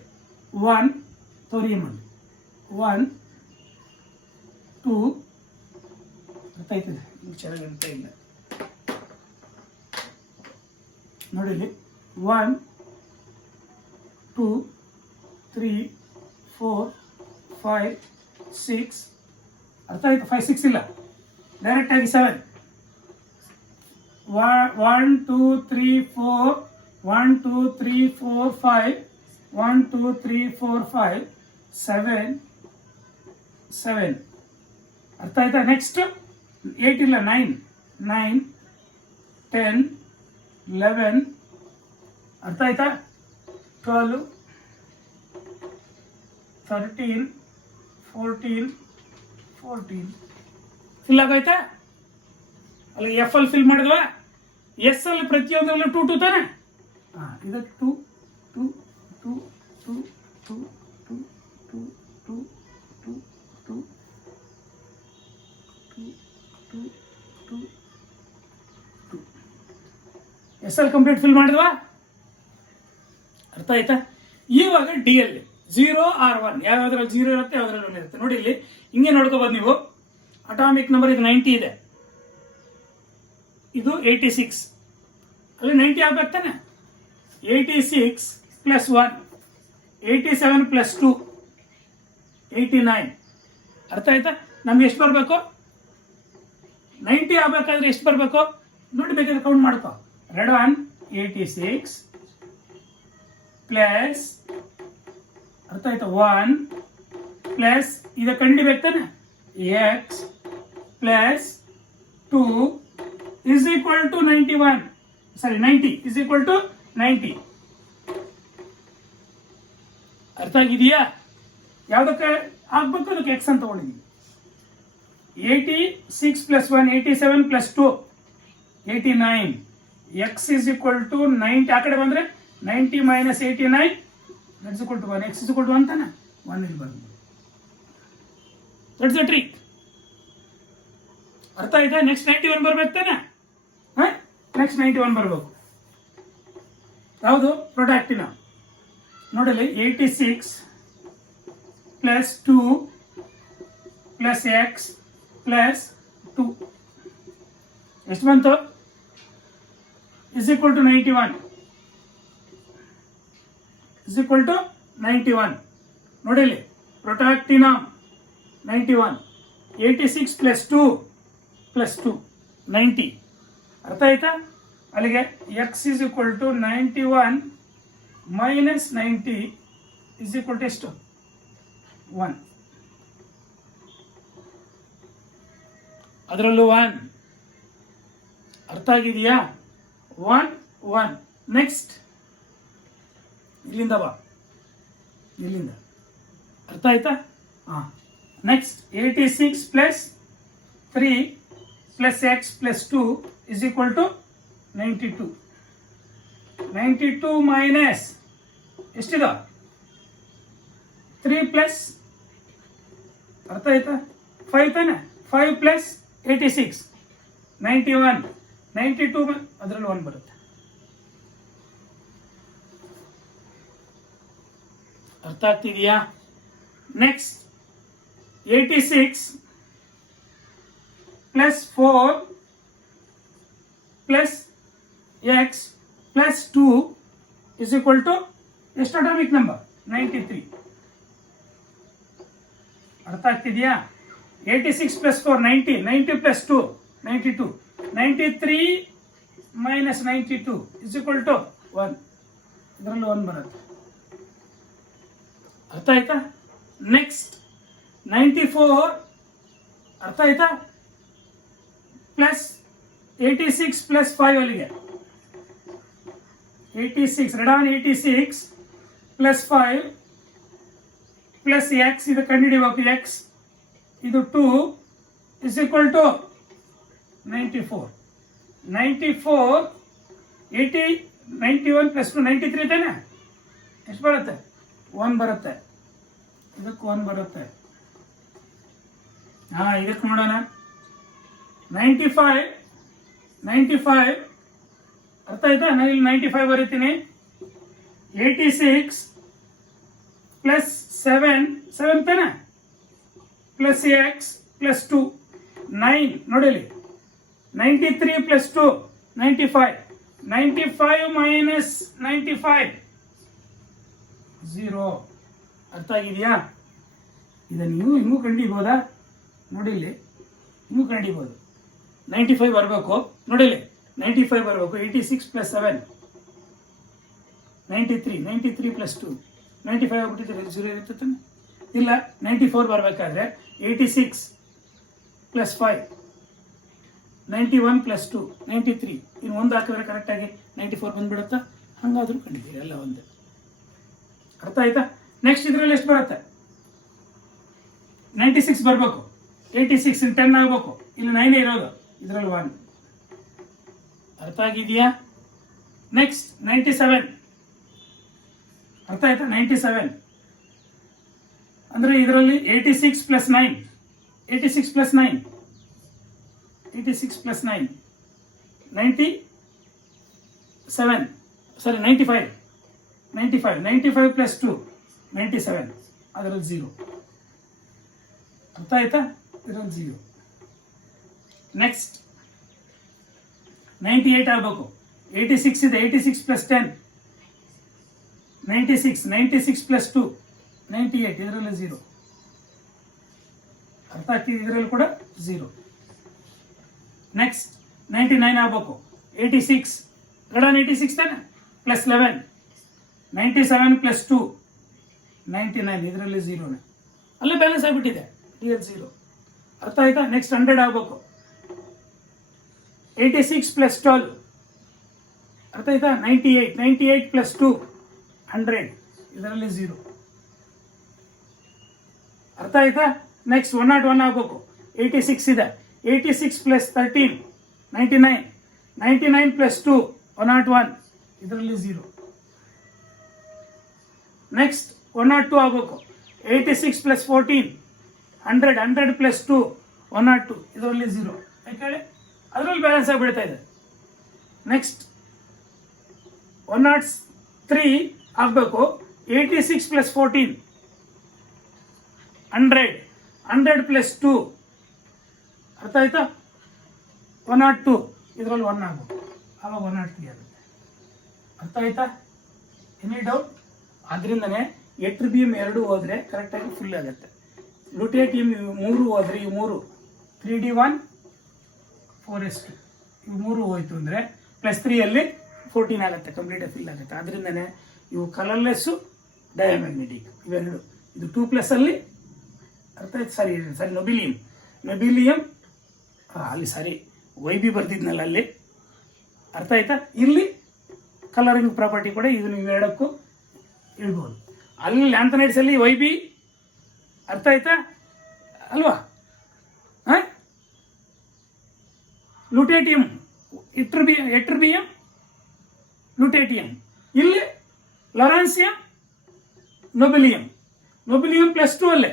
1 ಥೋರಿಯಂ ಅಲ್ಲಿ 1 2 ಅರ್ಥ ಆಯ್ತದೆ? ಚೆನ್ನಾಗಿ ಅಂತ ಇಲ್ಲ ನೋಡಿ ಇಲ್ಲಿ 1 2 3 4 5 6 ಅರ್ಥ ಆಯ್ತು? 5 6 ಇಲ್ಲ, ಡೈರೆಕ್ಟ್ ಆಗಿ 7. 1 2 3 4 1 2 3 4 5 1 2 3 4 5 7 7. ಅರ್ಥ ಆಯ್ತಾ? ನೆಕ್ಸ್ಟ್ 8 ಇಲ್ಲ, 9 9 10 11. ಅರ್ಥ ಆಯ್ತಾ? 12 13 14 14. ಫಿಲ್ ಆಗೋಯ್ತಾ? ಅಲ್ಲಿ ಎಫ್ ಅಲ್ಲಿ ಫಿಲ್ ಮಾಡಿದ್ವಾ? ಎಸ್ ಅಲ್ಲಿ ಪ್ರತಿಯೊಂದರಲ್ಲೂ 2 2 ತಾನೆ. ಇದಕ್ಕೆ 2 2 2 2 2 2 2 2 2 2 2 2 2 ಎಸ್ ಅಲ್ಲಿ ಕಂಪ್ಲೀಟ್ ಫಿಲ್ ಮಾಡಿದ್ವಾ? ಅರ್ಥ ಆಯ್ತಾ? ಇವಾಗ ಡಿ ಅಲ್ಲಿ 0 or 1 ಯಾವ್ಯಾವ್ದ್ರಲ್ಲಿ 0 ಇರುತ್ತೆ, ಯಾವ್ದ್ರಲ್ಲಿ 1 ಇರುತ್ತೆ. ನೋಡಿ ಇಲ್ಲಿ ಹಿಂಗೆ ನೋಡ್ಕೋಬಹುದು ನೀವು. ಅಟಾಮಿಕ್ ನಂಬರ್ ಇದು 90 ಇದೆ, ಇದು 86, ಅಲ್ಲಿ 90 ಆಗ್ಬೇಕು ತಾನೆ. 86 ಪ್ಲಸ್ 1 87 ಪ್ಲಸ್ 2 89. ಅರ್ಥ ಆಯ್ತಾ? ನಮ್ಗೆ ಎಷ್ಟು ಬರಬೇಕು? 90 ಆಗ್ಬೇಕಾದ್ರೆ ಎಷ್ಟು ಬರಬೇಕು ನೋಡಿ, ಬೇಕಾದ್ರೆ ಕೌಂಟ್ ಮಾಡ್ಕೋ. ರೆಡ್ 1 86 ಪ್ಲಸ್ ಅರ್ಥ ಆಯ್ತಾ 1 ಪ್ಲಸ್ ಇದು ಕಂಡಿಬೇಕು ತಾನೆ X plus 2 is equal to 91. Sorry, 90 is equal to 90. ಅರ್ಥ ಆಗಿದೆಯಾ? ಯಾವುದಕ್ಕೆ ಆಗ್ಬೇಕು ಅದಕ್ಕೆ ಎಕ್ಸ್ ಅಂತ ತಗೊಂಡಿದ್ದೀವಿ. 86 plus 1 87 plus 2 89. X is equal to 90. ಆ ಕಡೆ ಬಂದ್ರೆ 90 minus 89 that's equal to 1. X is equal to 1 ತಾನೆ, 1 ಇಲ್ಲಿ ಬಂದು. That's the trick. ಅರ್ಥ ಆಯ್ತಾ? ನೆಕ್ಸ್ಟ್ 91 ಬರ್ಬೇಕು ತಾನೆ. ನೆಕ್ಸ್ಟ್ 91 ಬರಬೇಕು. ಯಾವುದು? ಪ್ರೊಡಕ್ಟಿನ ನೋಡಲಿ 86 ಪ್ಲಸ್ 2 ಪ್ಲಸ್ ಎಕ್ಸ್ ಪ್ಲಸ್ 2 ಎಷ್ಟು ಬಂತು? Is equal to 91. Is equal to 91. ನೋಡಿಲಿ ಪ್ರೊಡಕ್ಟಿನ 91. 86 ಪ್ಲಸ್ 2 ಪ್ಲಸ್ 2 90. ಅರ್ಥ ಆಯ್ತಾ? ಅಲ್ಲಿಗೆ X is equal to 91 minus 90 is equal to ಎಷ್ಟು? 1. ಅದರಲ್ಲೂ 1. ಅರ್ಥ ಆಗಿದೆಯಾ? 1 1. ನೆಕ್ಸ್ಟ್ ಇಲ್ಲಿಂದ ಬಾ, ಇಲ್ಲಿಂದ. ಅರ್ಥ ಆಯ್ತಾ? Next 86 plus 3 plus X plus 2 is equal to 92. 92 minus ಎಷ್ಟಿದೆ? 3 ಪ್ಲಸ್ ಅರ್ಥ ಆಯ್ತಾ 5 ತಾನೆ. 5 ಪ್ಲಸ್ 86 91. 92 ಅದರಲ್ಲಿ 1 ಬರುತ್ತೆ. ಅರ್ಥ ಆಗ್ತಿದೆಯಾ? Next 86 plus 4 plus X plus 2 is equal to ಎಷ್ಟು? Atomic number 93. ಅರ್ಥ ಆಗ್ತಿದೆಯಾ? 86 plus 4 90. 90 plus 2 92. 93 minus 92 is equal to 1. ಇದರಲ್ಲಿ 1 ಬರುತ್ತೆ. ಅರ್ಥ ಆಯ್ತಾ? ನೆಕ್ಸ್ಟ್ 94 ಅರ್ಥ ಆಯ್ತಾ, ಪ್ಲಸ್ 86 ಪ್ಲಸ್ 5 ಅಲ್ಲಿಗೆ 86 ರೆಡಾನ್ 86 ಪ್ಲಸ್ 5 ಪ್ಲಸ್ ಎಕ್ಸ್, ಇದು ಕಂಡುಹಿಡಿಯಬೇಕು, ಎಕ್ಸ್ ಇದು 2 ಇಸ್ ಈಕ್ವಲ್ ಟು 94. 94 80 91 ಪ್ಲಸ್ 2 93 ತಾನೆ, ಎಷ್ಟು ಬರುತ್ತೆ? 1 ಬರುತ್ತೆ, ಇದಕ್ಕೆ 1 ಬರುತ್ತೆ. ಇದಕ್ಕೆ ನೋಡೋಣ. 95 ಅರ್ಥ ಆಯ್ತಾ, ನಾನು ಇಲ್ಲಿ 95 ಬರೀತೀನಿ. 86 ಪ್ಲಸ್ 7 ತಾನೆ, ಪ್ಲಸ್ ಎಕ್ಸ್ ಪ್ಲಸ್ 2 9 ನೋಡಿ 93 ಪ್ಲಸ್ 2 95 ಮೈನಸ್ 95 0. ಅರ್ಥ ಆಗಿದೆಯಾ? ಇದನ್ನು ನೀವು ಇನ್ನೂ ಕಂಡಿಬೋದಾ? ನೋಡಿಲ್ಲಿ ಇನ್ನೂ ಕಂಡಿಬೋದು. 95 ಬರಬೇಕು, ನೋಡಿಲ್ಲಿ 95 ಬರಬೇಕು. 86 ಪ್ಲಸ್ 7 93 ಪ್ಲಸ್ 2 95 ಆಗ್ಬಿಟ್ಟಿದ್ರೆ 0 ಇರುತ್ತೆ ತಾನೆ, ಇಲ್ಲ 94 ಬರಬೇಕಾದ್ರೆ 86 ಪ್ಲಸ್ 5 91 ಪ್ಲಸ್ 2 93, ಇನ್ನು ಒಂದು ಹಾಕಿದ್ರೆ ಕರೆಕ್ಟಾಗಿ 94 ಬಂದ್ಬಿಡುತ್ತಾ? ಹಂಗಾದ್ರೂ ಕಂಡಿದ್ದೀರಿ, ಎಲ್ಲ ಒಂದೇ. ಅರ್ಥ ಆಯ್ತಾ? ನೆಕ್ಸ್ಟ್ ಇದರಲ್ಲಿ ಎಷ್ಟು ಬರುತ್ತೆ? 96 ಬರಬೇಕು. 86 10 ಆಗಬೇಕು, ಇಲ್ಲಿ 9 ಇರೋದು, ಇದರಲ್ಲಿ 1. ಅರ್ಥ ಆಗಿದೆಯಾ? ನೆಕ್ಸ್ಟ್ 97 ಅರ್ಥ ಆಯ್ತಾ? 97 ಅಂದ್ರೆ ಇದರಲ್ಲಿ 86 ಪ್ಲಸ್ 9 96 ಪ್ಲಸ್ 9 97 ಸಾರಿ 95 ಪ್ಲಸ್ 2 97, ಅದರಲ್ಲಿ 0. ಅರ್ಥ ಆಯ್ತಾ? ಇದರಲ್ಲಿ 0. ನೆಕ್ಸ್ಟ್ 98 ಆಗಬೇಕು. 86 ಇದೆ, 86 ಪ್ಲಸ್ 10 96 ಪ್ಲಸ್ 2 98, ಇದರಲ್ಲಿ 0. ಅರ್ಥ ಆಗ್ತಿದೆ? ಇದರಲ್ಲಿ ಕೂಡ 0. ನೆಕ್ಸ್ಟ್ 99 ಆಗಬೇಕು. 86 ರೆಡಾನ್ 86 ತಾನೆ, ಪ್ಲಸ್ 11 97 ಪ್ಲಸ್ 2 99, ಇದರಲ್ಲಿ 0. ಅಲ್ಲೇ ಬ್ಯಾಲೆನ್ಸ್ ಆಗಿಬಿಟ್ಟಿದೆ, ರಿಯಲ್ 0. ಅರ್ಥ ಆಯ್ತಾ? ನೆಕ್ಸ್ಟ್ 100 ಆಗಬೇಕು. 86 ಪ್ಲಸ್ 12 ಅರ್ಥ ಆಯ್ತಾ? 98 ಪ್ಲಸ್ 2 100, ಇದರಲ್ಲಿ 0. ಅರ್ಥ ಆಯ್ತಾ? ನೆಕ್ಸ್ಟ್ 101 ಆಗಬೇಕು. 86 ಇದೆ, 86 ಪ್ಲಸ್ 13 99 ಪ್ಲಸ್ 2 101, ಇದರಲ್ಲಿ 0. ನೆಕ್ಸ್ಟ್ 102 ಆಗಬೇಕು. 86 ಪ್ಲಸ್ 14 100 ಪ್ಲಸ್ 2 102, ಇದರಲ್ಲಿ 0. ಯಾಕಂದ್ರೆ ಅದರಲ್ಲಿ ಬ್ಯಾಲೆನ್ಸ್ ಆಗಿಬಿಡ್ತಾ ಇದೆ. ನೆಕ್ಸ್ಟ್ 103 ಆಗಬೇಕು. 86 ಪ್ಲಸ್ 14 100 ಪ್ಲಸ್ 2, ಅರ್ಥ ಆಯ್ತಾ? 102, ಇದರಲ್ಲಿ 1 ಆಗಬೇಕು, ಆವಾಗ 103 ಆಗುತ್ತೆ. ಅರ್ಥ ಆಯ್ತಾ? Any doubt? ಆದ್ರಿಂದನೇ ಎಟ್ರಿಬಿಯಮ್ 2 ಹೋದ್ರೆ ಕರೆಕ್ಟಾಗಿ ಫುಲ್ ಆಗುತ್ತೆ. ಲುಟೇಟಿಯಮ್ 3 ಹೋದ್ರೆ, ಇವು 3 3D1 4S2 ಇವು 3 ಹೋಯ್ತು ಅಂದರೆ ಪ್ಲಸ್ 3 14 ಆಗುತ್ತೆ, ಕಂಪ್ಲೀಟಾಗಿ ಫಿಲ್ ಆಗುತ್ತೆ. ಆದ್ರಿಂದನೇ ಇವು ಕಲರ್ಲೆಸ್ಸು, ಡಯಾಮ್ಯಾಗ್ನೆಟಿಕ್ ಇವೆರಡು. ಇದು 2+ ಅಲ್ಲಿ ಅರ್ಥ ಆಯ್ತು? ಸರಿ ನೊಬಿಲಿಯಂ ಅಲ್ಲಿ ಸರಿ YB ಬರ್ದಿದ್ನಲ್ಲ ಅಲ್ಲಿ, ಅರ್ಥ ಆಯ್ತಾ? ಇಲ್ಲಿ ಕಲರಿಂಗ್ ಪ್ರಾಪರ್ಟಿ ಕೂಡ ಇದು ನೀವು ಎರಡಕ್ಕೂ ಇಡ್ಬೋದು. ಅಲ್ಲಿ ಲ್ಯಾಂಥನೈಡ್ಸ್ ಅಲ್ಲಿ YB, ಅರ್ಥ ಆಯ್ತಾ ಅಲ್ವಾ? ಲುಟೇಟಿಯಂ ಎಟ್ರಿಬಿಯಂ ಲುಟೇಟಿಯಂ, ಇಲ್ಲಿ ಲೊರಾನ್ಸಿಯಂ ನೊಬಿಲಿಯಂ ಪ್ಲಸ್ 2 ಅಲ್ಲೇ,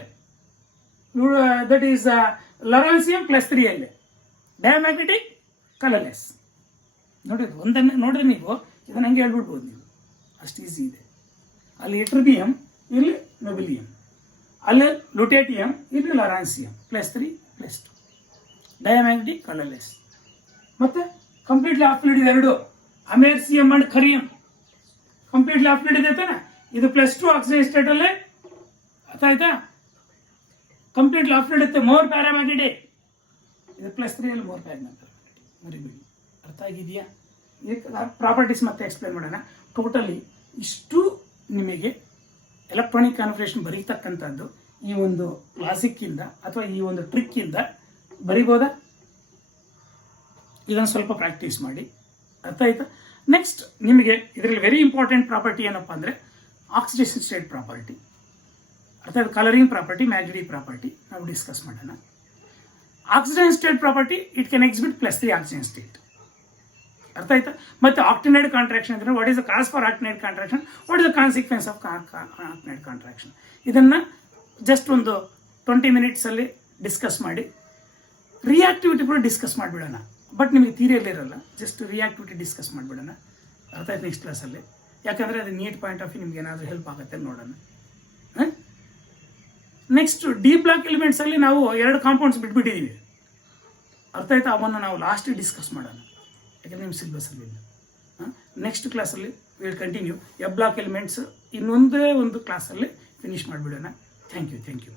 ದಟ್ ಈಸ್ ಲೊರಾನ್ಸಿಯಂ ಪ್ಲಸ್ 3 ಅಲ್ಲೇ, ಡಯಾಮ್ಯಾಗ್ನೆಟಿಕ್ ಕಲರ್ಲೆಸ್. ನೋಡ್ರಿ ಒಂದನ್ನು ನೋಡ್ರಿ, ನೀವು ಇದನ್ನ ಹಂಗೆ ಹೇಳ್ಬಿಡ್ಬೋದು ನೀವು, ಅಷ್ಟು ಈಸಿ ಇದೆ. ಅಲ್ಲಿ ಎಟ್ರಿಬಿಯಂ, ಇಲ್ಲಿ ನೊಬಿಲಿಯಂ, ಅಲ್ಲಿ ಲುಟೇಟಿಯಂ, ಇಲ್ಲಿ ಲೊರಾನ್ಸಿಯಂ ಪ್ಲಸ್ 3 ಪ್ಲಸ್ 2, ಡಯಾಮ್ಯಾಗ್ನೆಟಿಕ್ ಕಲರ್ಲೆಸ್. ಮತ್ತೆ ಕಂಪ್ಲೀಟ್ಲಿ ಆಫ್ಲೈಡ್ ಇದೆ ಎರಡು, ಅಮೇರ್ಸಿಯಂ ಅಂಡ್ ಕರಿಯಂ ಕಂಪ್ಲೀಟ್ಲಿ ಆಫ್ಲೈಡ್ ಇದೆ ತಾನೆ. ಇದು ಪ್ಲಸ್ 2 ಆಕ್ಸಿಡೈಸ್ ಸ್ಟೇಟ್ ಅಲ್ಲೇ, ಅರ್ಥ ಆಯ್ತಾ? ಕಂಪ್ಲೀಟ್ಲಿ ಆಫ್ಲೈಡ್ ಇರುತ್ತೆ, ಮೋರ್ ಪ್ಯಾರಾಮ್ಯಾಗ್ನೆಟಿಕ್. ಇದು ಪ್ಲಸ್ 3 ಅಲ್ಲಿ ಮೋರ್ ಪ್ಯಾರಾಮ್ಯಾಗ್ನೆಟಿಕ್, ಮರಿಬೇಡಿ. ಅರ್ಥ ಆಗಿದೆಯಾ? ಪ್ರಾಪರ್ಟೀಸ್ ಮತ್ತೆ ಎಕ್ಸ್ಪ್ಲೇನ್ ಮಾಡೋಣ. ಟೋಟಲಿ ಇಷ್ಟು ನಿಮಗೆ ಎಲೆಕ್ಟ್ರಾನಿಕ್ ಕಾನ್ಫಿಗರೇಷನ್ ಬರೀತಕ್ಕಂಥದ್ದು ಈ ಒಂದು ಲಾಸಿಕ್ಕಿಂದ ಅಥವಾ ಈ ಒಂದು ಟ್ರಿಕ್ಕಿಂದ ಬರಿಬೋದಾ? ಇದನ್ನು ಸ್ವಲ್ಪ ಪ್ರಾಕ್ಟೀಸ್ ಮಾಡಿ. ಅರ್ಥ ಆಯ್ತಾ? ನೆಕ್ಸ್ಟ್ ನಿಮಗೆ ಇದರಲ್ಲಿ ವೆರಿ ಇಂಪಾರ್ಟೆಂಟ್ ಪ್ರಾಪರ್ಟಿ ಏನಪ್ಪ ಅಂದರೆ ಆಕ್ಸಿಡೇಷನ್ ಸ್ಟೇಟ್ ಪ್ರಾಪರ್ಟಿ. ಅರ್ಥ ಆಯ್ತು? ಕಲರಿಂಗ್ ಪ್ರಾಪರ್ಟಿ, ಮ್ಯಾಗ್ನೆಟಿಕ್ ಪ್ರಾಪರ್ಟಿ ನಾವು ಡಿಸ್ಕಸ್ ಮಾಡೋಣ. Oxidation state property it can exhibit +3 oxidation state. ಅರ್ಥ ಆಯ್ತಾ? ಮತ್ತು ಆಕ್ಟಿನೇಟ್ ಕಾಂಟ್ರಾಕ್ಷನ್ ಅಂದರೆ what is the cause for actinide contraction, what is the consequence of actinide contraction. ಇದನ್ನು just ಒಂದು 20 ಮಿನಿಟ್ಸಲ್ಲಿ ಡಿಸ್ಕಸ್ ಮಾಡಿ. ರಿಯಾಕ್ಟಿವಿಟಿ ಕೂಡ ಡಿಸ್ಕಸ್ ಮಾಡಿಬಿಡೋಣ. ಬಟ್ ನಿಮಗೆ ಥಿಯರಿಯಲ್ಲಿ ಇರಲ್ಲ, ಜಸ್ಟ್ ರಿಯಾಕ್ಟಿವಿಟಿ ಡಿಸ್ಕಸ್ ಮಾಡಿಬಿಡೋಣ. ಅರ್ಥ ಆಯ್ತು? ನೆಕ್ಸ್ಟ್ ಕ್ಲಾಸಲ್ಲಿ, ಯಾಕಂದರೆ ಅದು ನೀಟ್ ಪಾಯಿಂಟ್ ಆಫ್ ವ್ಯೂ ನಿಮ್ಗೆ ಏನಾದರೂ ಹೆಲ್ಪ್ ಆಗುತ್ತೆ ನೋಡೋಣ. ನೆಕ್ಸ್ಟ್ ಡಿ ಬ್ಲಾಕ್ ಎಲಿಮೆಂಟ್ಸಲ್ಲಿ ನಾವು 2 ಕಾಂಪೌಂಡ್ಸ್ ಬಿಟ್ಬಿಟ್ಟಿದ್ದೀವಿ. ಅರ್ಥ ಆಯ್ತಾ? ಅವನ್ನು ನಾವು ಲಾಸ್ಟಿಗೆ ಡಿಸ್ಕಸ್ ಮಾಡೋಣ, ಯಾಕಂದರೆ ನಿಮ್ಮ ಸಿಲೆಬಸ್ಸಲ್ಲಿ ಇಲ್ಲ. ನೆಕ್ಸ್ಟ್ ಕ್ಲಾಸಲ್ಲಿ will continue a block elements ಇನ್ನೊಂದೇ ಒಂದು ಕ್ಲಾಸಲ್ಲಿ ಫಿನಿಷ್ ಮಾಡಿಬಿಡೋಣ. Thank you.